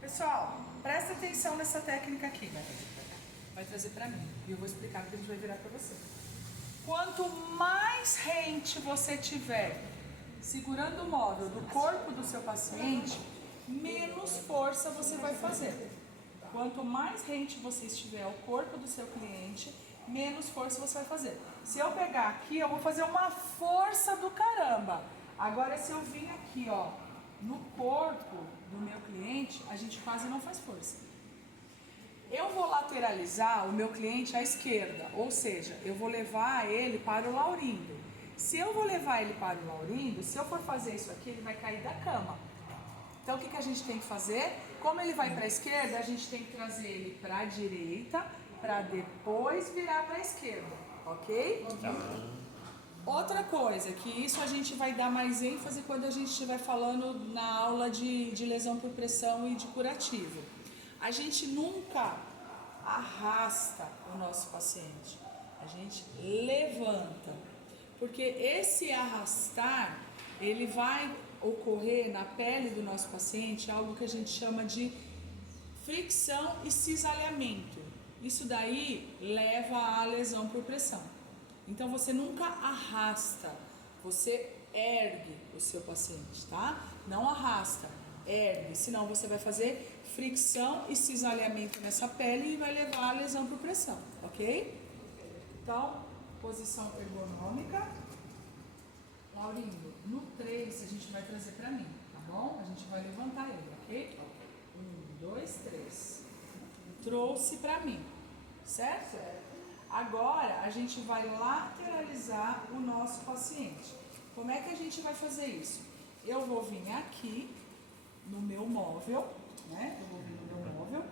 Pessoal, presta atenção nessa técnica aqui. Vai trazer pra mim e eu vou explicar que a gente vai virar pra você. Quanto mais rente você tiver segurando o móvel do corpo do seu paciente, menos força você vai fazer. Quanto mais rente você estiver ao corpo do seu cliente, menos força você vai fazer. Se eu pegar aqui, eu vou fazer uma força do caramba. Agora, se eu vir aqui, ó, no corpo do meu cliente, a gente quase não faz força. Eu vou lateralizar o meu cliente à esquerda, ou seja, eu vou levar ele para o Laurindo. Se eu vou levar ele para o Laurindo, se eu for fazer isso aqui, ele vai cair da cama. Então, o que a gente tem que fazer? Como ele vai para a esquerda, a gente tem que trazer ele para a direita, para depois virar para a esquerda, ok? Outra coisa, que isso a gente vai dar mais ênfase quando a gente estiver falando na aula de lesão por pressão e de curativo. A gente nunca arrasta o nosso paciente, a gente levanta, porque esse arrastar, ele vai ocorrer na pele do nosso paciente algo que a gente chama de fricção e cisalhamento. Isso daí leva à lesão por pressão. Então você nunca arrasta, você ergue o seu paciente, tá? Não arrasta, ergue, senão você vai fazer fricção e cisalhamento nessa pele e vai levar à lesão por pressão, ok? Então, posição ergonômica. Laurindo, no 3 a gente vai trazer pra mim, tá bom? A gente vai levantar ele, ok? 1, 2, 3. Trouxe pra mim, certo? Agora a gente vai lateralizar o nosso paciente. Como é que a gente vai fazer isso? Eu vou vir aqui no meu móvel, né? Eu vou vir no meu móvel.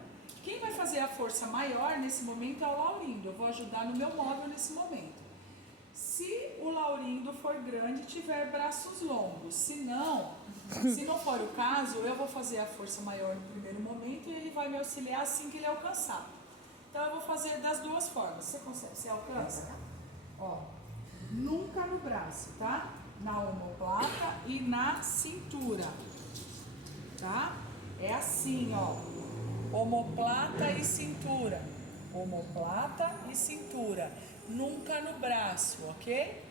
Quem vai fazer a força maior nesse momento é o Laurindo. Eu vou ajudar no meu móvel nesse momento. Se o Laurindo for grande e tiver braços longos, se não for o caso, eu vou fazer a força maior no primeiro momento e ele vai me auxiliar assim que ele alcançar. Então eu vou fazer das duas formas. Você consegue? Você alcança? Ó, nunca no braço, tá? Na omoplata e na cintura, tá? É assim, ó. Omoplata e cintura. Omoplata e cintura. Nunca no braço, ok?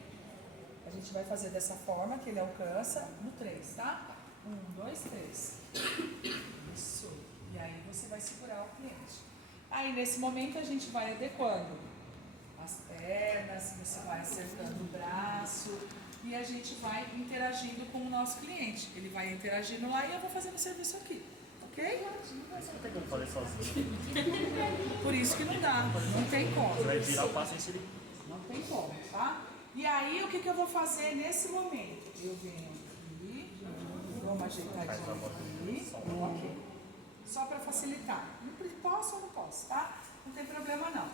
A gente vai fazer dessa forma que ele alcança no 3, tá? 1, 2, 3. Isso. E aí você vai segurar o cliente. Aí nesse momento a gente vai adequando as pernas, você vai acertando o braço e a gente vai interagindo com o nosso cliente. Ele vai interagindo lá e eu vou fazendo o serviço aqui, ok? Não tem como fazer sozinho. Por isso que não dá, não tem como. Você vai virar o paciente ali. Não tem como, tá? E aí, o que eu vou fazer nesse momento? Eu venho aqui, dou uma ajeitadinha aqui, ok. Só para facilitar. Posso ou não posso, tá? Não tem problema não.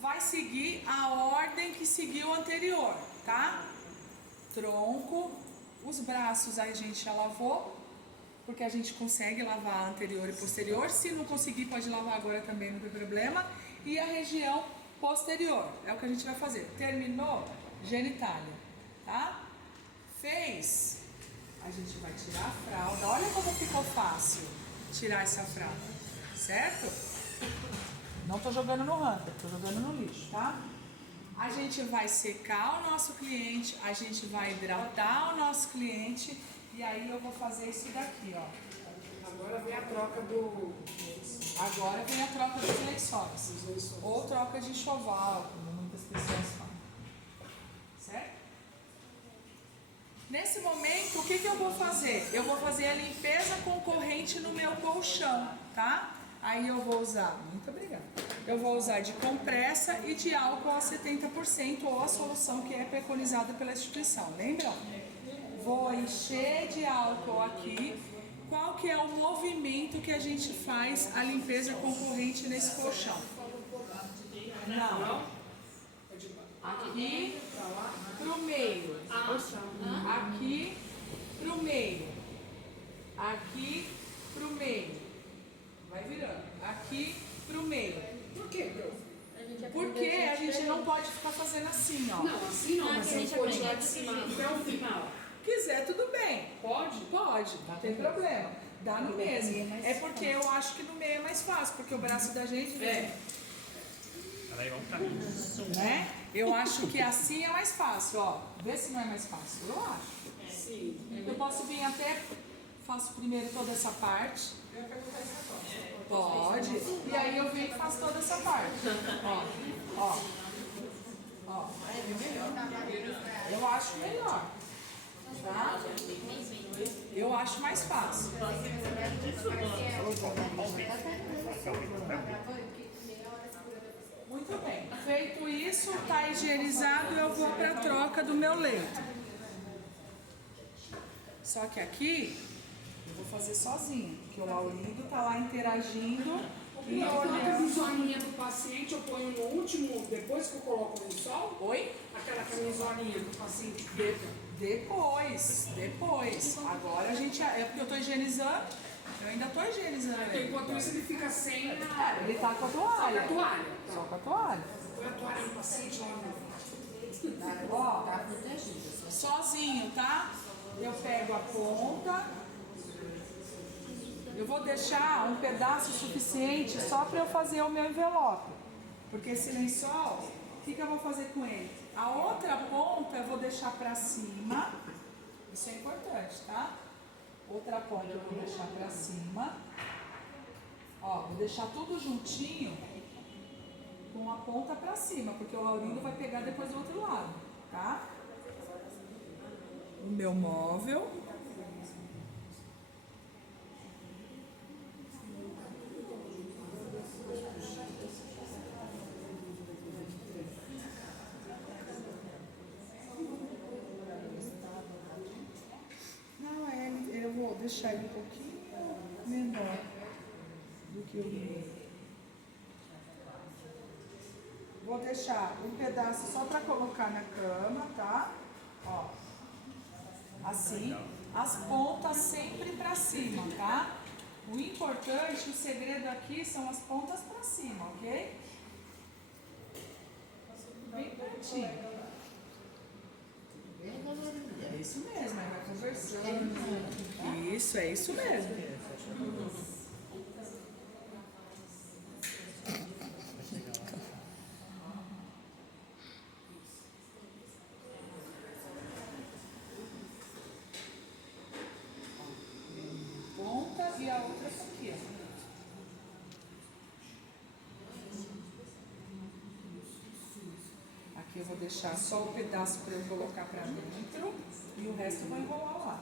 Vai seguir a ordem que seguiu o anterior, tá? Tronco, os braços a gente já lavou, porque a gente consegue lavar anterior e posterior. Se não conseguir, pode lavar agora também, não tem problema. E a região posterior, é o que a gente vai fazer. Terminou, genitália, tá? Fez, a gente vai tirar a fralda. Olha como ficou fácil tirar essa fralda, certo? Não tô jogando no hamper, tô jogando no lixo, tá? A gente vai secar o nosso cliente, a gente vai hidratar o nosso cliente e aí eu vou fazer isso daqui, ó. Agora vem a troca do... Agora vem a troca dos lençóis, ou troca de enxoval, como muitas pessoas falam, certo? Nesse momento, o que eu vou fazer? Eu vou fazer a limpeza com corrente no meu colchão, tá? Aí eu vou usar, muito obrigada, eu vou usar de compressa e de álcool a 70% ou a solução que é preconizada pela instituição, lembram? Vou encher de álcool aqui. Qual que é o movimento que a gente faz a limpeza com corrente nesse colchão? Não. Aqui pro meio. Aqui pro meio. Aqui pro meio. Vai virando. Aqui pro meio. Por quê, prof? Porque a gente não pode ficar fazendo assim, ó. Não, assim não, mas você pode lá de cima até o final. Quiser, tudo bem. Pode? Pode, não tem problema. Dá no mesmo. É porque eu acho que no meio é mais fácil, porque o braço da gente... Aí vamos pra mim. Né? Eu acho que assim é mais fácil, ó. Vê se não é mais fácil. Eu acho. Sim. Eu posso vir até... Faço primeiro toda essa parte. Pode. E aí eu venho e faço toda essa parte. Ó, ó. Ó. Eu acho melhor. Tá? Eu acho mais fácil. Muito bem. Feito isso, tá higienizado, eu vou para a troca do meu leito. Só que aqui eu vou fazer sozinha, porque o Laurindo tá lá interagindo. E a camisolinha do paciente eu ponho no último, depois que eu coloco o lençol? Oi? Aquela camisolinha do paciente. Depois. Agora a gente... É porque eu tô higienizando, Eu ainda tô higienizando Então, ele. enquanto isso, ele fica sem Ele tá com a toalha. a toalha. Só com a toalha. Põe a toalha no paciente lá no... Ó, sozinho, tá? Eu pego a ponta. Eu vou deixar um pedaço suficiente só para eu fazer o meu envelope. Porque esse lençol, o que eu vou fazer com ele? A outra ponta eu vou deixar para cima. Isso é importante, tá? Outra ponta eu vou deixar para cima. Ó, vou deixar tudo juntinho com a ponta para cima, porque o Laurindo vai pegar depois do outro lado, tá? O meu móvel. Não, eu vou deixar ele um pouquinho menor do que o meu. Vou deixar um pedaço só para colocar na cama, tá? Ó. Assim. As pontas sempre para cima, tá? O importante, o segredo aqui são as pontas para cima, ok? Bem pertinho. É isso mesmo, aí vai conversando. Isso, é isso mesmo. Ponta e a outra aqui, ó. Aqui eu vou deixar só o pedaço para eu colocar para dentro e o resto eu vou enrolar lá.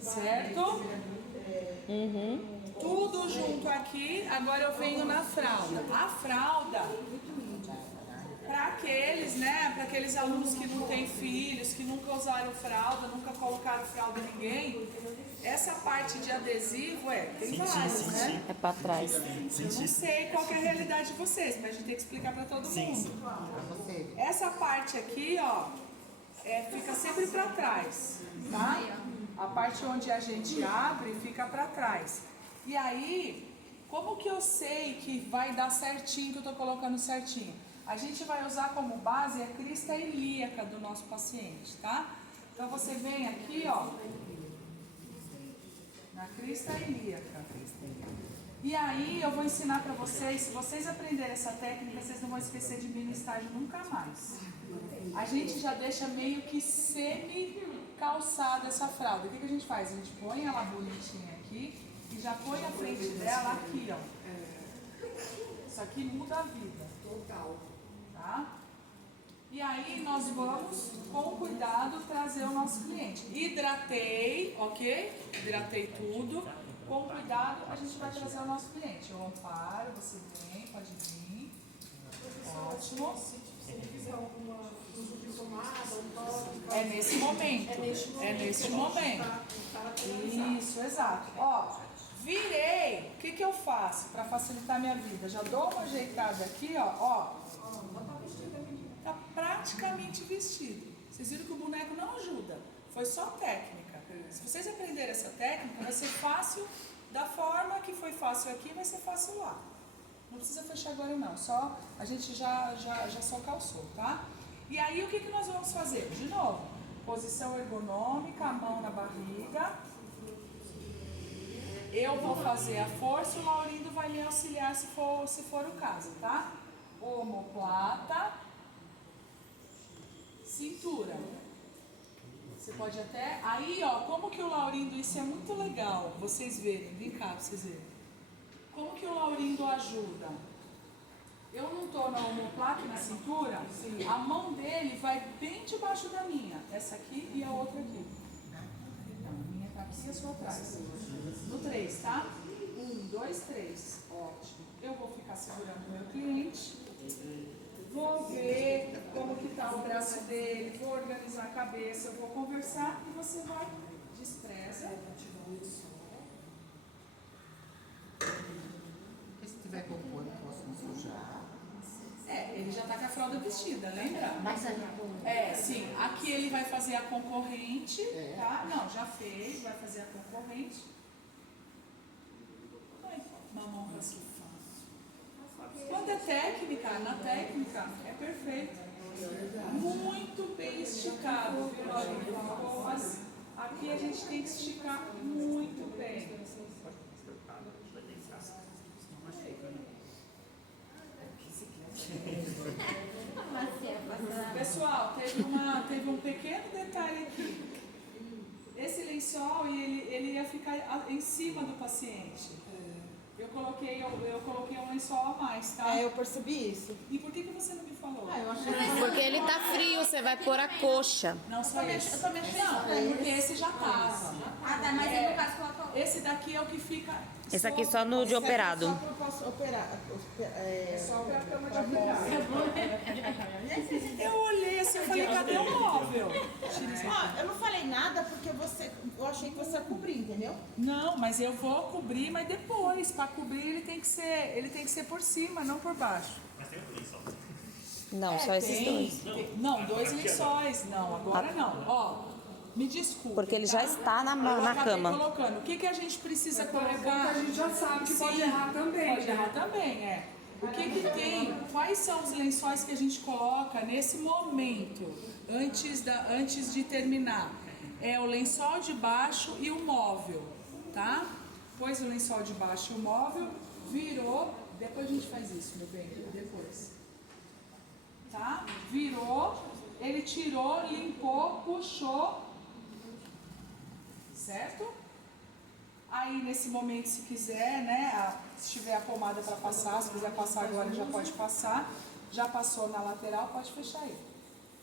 Certo? Tudo junto aqui. Agora eu venho na fralda. A fralda, para aqueles, né? Para aqueles alunos que não têm filhos, que nunca usaram fralda, nunca colocaram fralda em ninguém. Essa parte de adesivo tem vários, né? É pra trás. Eu não sei qual que é a realidade de vocês, mas a gente tem que explicar para todo mundo. Essa parte aqui, ó, fica sempre para trás, tá? A parte onde a gente abre fica para trás. E aí, como que eu sei que vai dar certinho, que eu tô colocando certinho? A gente vai usar como base a crista ilíaca do nosso paciente, tá? Então você vem aqui, ó, na crista ilíaca. E aí eu vou ensinar para vocês, se vocês aprenderem essa técnica, vocês não vão esquecer de mim no estágio nunca mais. A gente já deixa meio que semi-calçada essa fralda. O que a gente faz? A gente põe ela bonitinha aqui e já põe a frente dela aqui, ó. Isso aqui muda a vida. Total. Tá? E aí nós vamos, com cuidado, trazer o nosso cliente. Hidratei, ok? Hidratei tudo. Com cuidado, a gente vai trazer o nosso cliente. Eu amparo, você vem, pode vir. Ótimo. Se ele quiser alguma uso de tomada, um toque... É nesse momento. É nesse momento. Isso, exato. Ó, virei. O que eu faço para facilitar a minha vida? Já dou uma ajeitada aqui, ó. Tá praticamente vestido. Vocês viram que o boneco não ajuda. Foi só técnica. Se vocês aprenderem essa técnica, vai ser fácil da forma que foi fácil aqui, vai ser fácil lá. Não precisa fechar agora não, só a gente já só calçou, tá? E aí o que nós vamos fazer? De novo, posição ergonômica, a mão na barriga. Eu vou fazer a força, o Laurindo vai me auxiliar se for o caso, tá? Omoplata, cintura. Você pode até... Aí, ó, como que o Laurindo... Isso é muito legal, vocês verem. Vem cá pra vocês verem. Como que o Laurindo ajuda? Eu não tô na omoplata e na cintura. A mão dele vai bem debaixo da minha. Essa aqui e a outra aqui. Então, a minha tá aqui e a sua atrás. No 3, tá? 1, 2, 3. Ótimo. Eu vou ficar segurando o meu cliente. vou ver como que tá o braço dele, vou organizar a cabeça, eu vou conversar e você vai, despreza. Porque se tiver cocô, eu não posso me sujar. Ele já tá com a fralda vestida, lembra? Mas aí, Sim. Aqui ele vai fazer a concorrente, tá? Não, já fez, vai fazer a concorrente. Ai, mamão com esse quando é técnica, na técnica, é perfeito. Muito bem esticado, viu, Laurinha? Mas aqui a gente tem que esticar muito bem. Pessoal, teve um pequeno detalhe aqui. Esse lençol, ele ia ficar em cima do paciente. Eu coloquei um lençol a mais, tá? Eu percebi isso. E por que você não me falou? Eu achei Porque ele tá frio, você vai pôr a coxa. Não só esse. Não, porque esse já tava. Tá, mas aí no caso coloca Esse daqui é o que fica... Esse aqui só no de operado. só que eu posso operar. Só pra cama de operar. Eu olhei assim, eu falei, cadê o móvel? Ó, eu não falei nada porque eu achei que você ia cobrir, entendeu? Não, mas eu vou cobrir, mas depois. Para cobrir ele tem que ser por cima, não por baixo. Mas tem um lençol. Não, só esses dois. Não, 2 lençóis. Não, agora não. Ó, me desculpe. Porque ele já tá? está na Eu acabei cama. colocando. O que a gente precisa Porque colocar? a gente já sabe que pode errar também. Pode né? errar também, O que tem? Quais são os lençóis que a gente coloca nesse momento, antes de terminar? É o lençol de baixo e o móvel, tá? Pôs o lençol de baixo e o móvel, virou, depois a gente faz isso, meu bem, depois. Tá? Virou, ele tirou, limpou, puxou, certo? Aí nesse momento, se quiser, né, se tiver a pomada para passar, se quiser passar agora já pode passar. Já passou na lateral, pode fechar aí.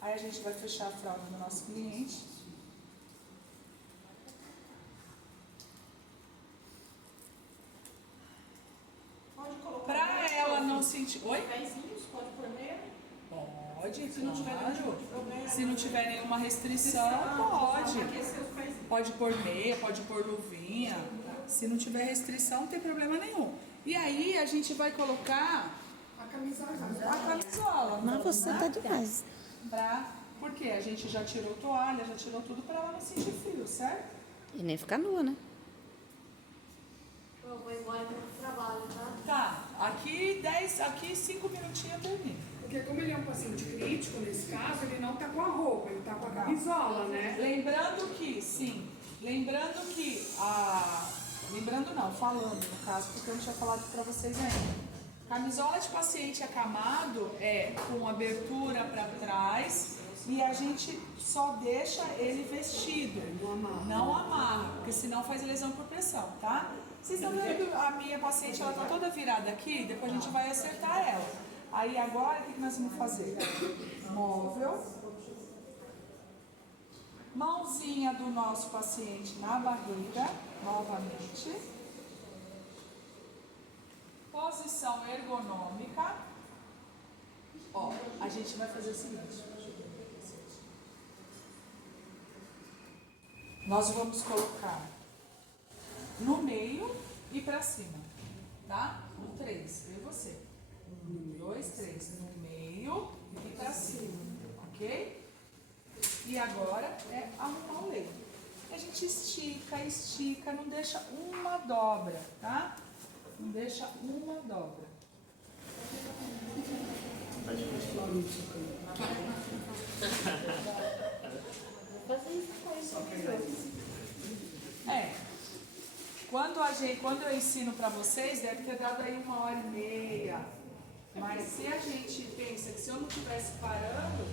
Aí a gente vai fechar a fralda do nosso cliente. Pode colocar. Pra ela não sentir... Oi? Pezinhos, pode pôr meia. Pode, se não tiver se não tiver nenhuma restrição, pode. Aquecer os pezinhos. Pode pôr meia, pode pôr luvinha. Se não tiver restrição, não tem problema nenhum. E aí a gente vai colocar A camisola. a camisola. Mas você né? tá demais. Porque a gente já tirou toalha, já tirou tudo pra ela não sentir frio, certo? E nem ficar nua, né? Eu vou embora pro trabalho, tá? Tá, aqui 5 minutinhos eu termino. Porque como ele é um paciente crítico, nesse caso, ele não tá com a roupa, ele tá com a camisola, né? Lembrando falando no caso, porque eu não tinha falado pra vocês ainda. Camisola de paciente acamado é com abertura pra trás e a gente só deixa ele vestido. Não amarra, porque senão faz lesão por pressão, tá? Vocês estão vendo que a minha paciente, ela tá toda virada aqui, depois a gente vai acertar ela. Aí agora, o que nós vamos fazer? Móvel. Mãozinha do nosso paciente na barriga, novamente. Posição ergonômica. Ó, a gente vai fazer o seguinte. Nós vamos colocar no meio e pra cima, tá? No 3, eu e você. 1, 2, 3. No meio e pra cima, ok? E agora é arrumar o leito. A gente estica, não deixa uma dobra, tá? Não deixa uma dobra. Quando eu ensino pra vocês, deve ter dado aí 1h30. Mas se a gente pensa que se eu não estivesse parando,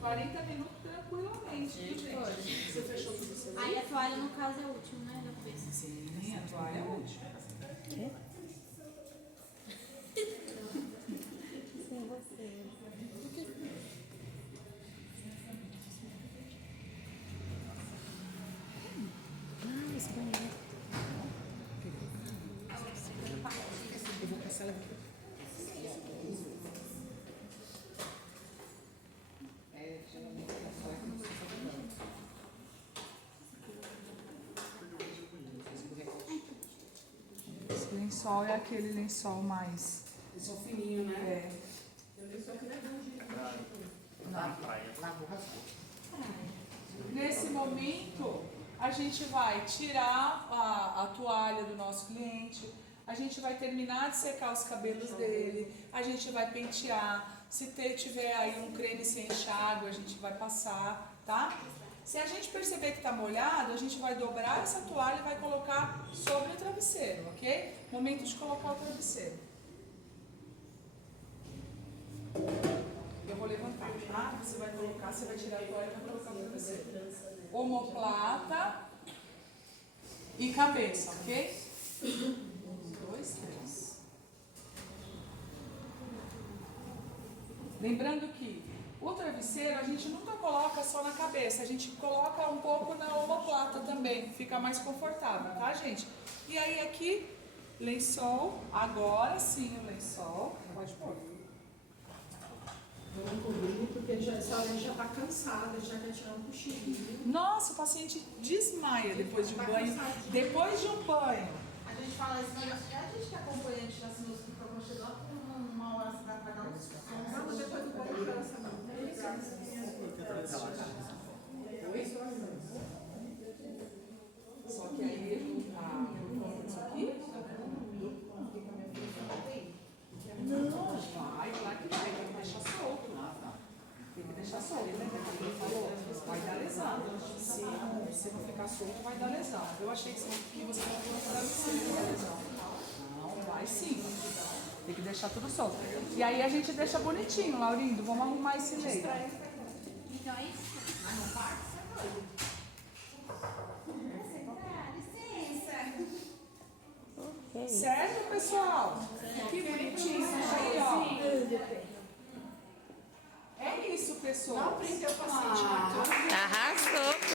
40 minutos tranquilamente, viu, gente? Você fechou tudo isso aí? Aí a toalha, no caso, é o último, né? Da cabeça. Sim, a toalha é útil. eu vou passar ela. lençol é aquele lençol mais... Lençol fininho, né? É. Nesse momento, a gente vai tirar a toalha do nosso cliente, a gente vai terminar de secar os cabelos dele, a gente vai pentear. Se tiver aí um creme sem enxágue, a gente vai passar, tá? Se a gente perceber que está molhado, a gente vai dobrar essa toalha e vai colocar sobre o travesseiro, ok? Momento de colocar o travesseiro. Eu vou levantar, tá? Você vai colocar, você vai tirar a toalha e vai colocar o travesseiro. Omoplata e cabeça, ok? 1, 2, 3. Lembrando que o travesseiro a gente nunca coloca só na cabeça, a gente coloca um pouco na omoplata também, fica mais confortável, tá, gente? E aí aqui, lençol, agora sim o lençol, pode pôr. Eu não cobri porque essa hora já está cansada, já quer tirar um cochilinho. Nossa, o paciente desmaia depois de um banho. Depois de um banho. A gente fala isso, mas a gente que é acompanhante da sinusite para continuar com uma hora você vai pagar um desconto. Não, depois do banho cansa, não. Só que aí, isso aqui. Não, vai, claro que vai, tem que deixar solto. Tem que deixar solto, né? Ele falou, vai dar lesão. Se não ficar solto, vai dar lesão. Eu achei que você não fosse dar lesão. Não, vai sim. Tem que deixar tudo solto. E aí a gente deixa bonitinho, Laurindo. Vamos arrumar esse leito. Então é isso. Mas no parque, você é doido. Certo, pessoal? Que bonitinho. Aí, ó. É isso, pessoal. Arrasou!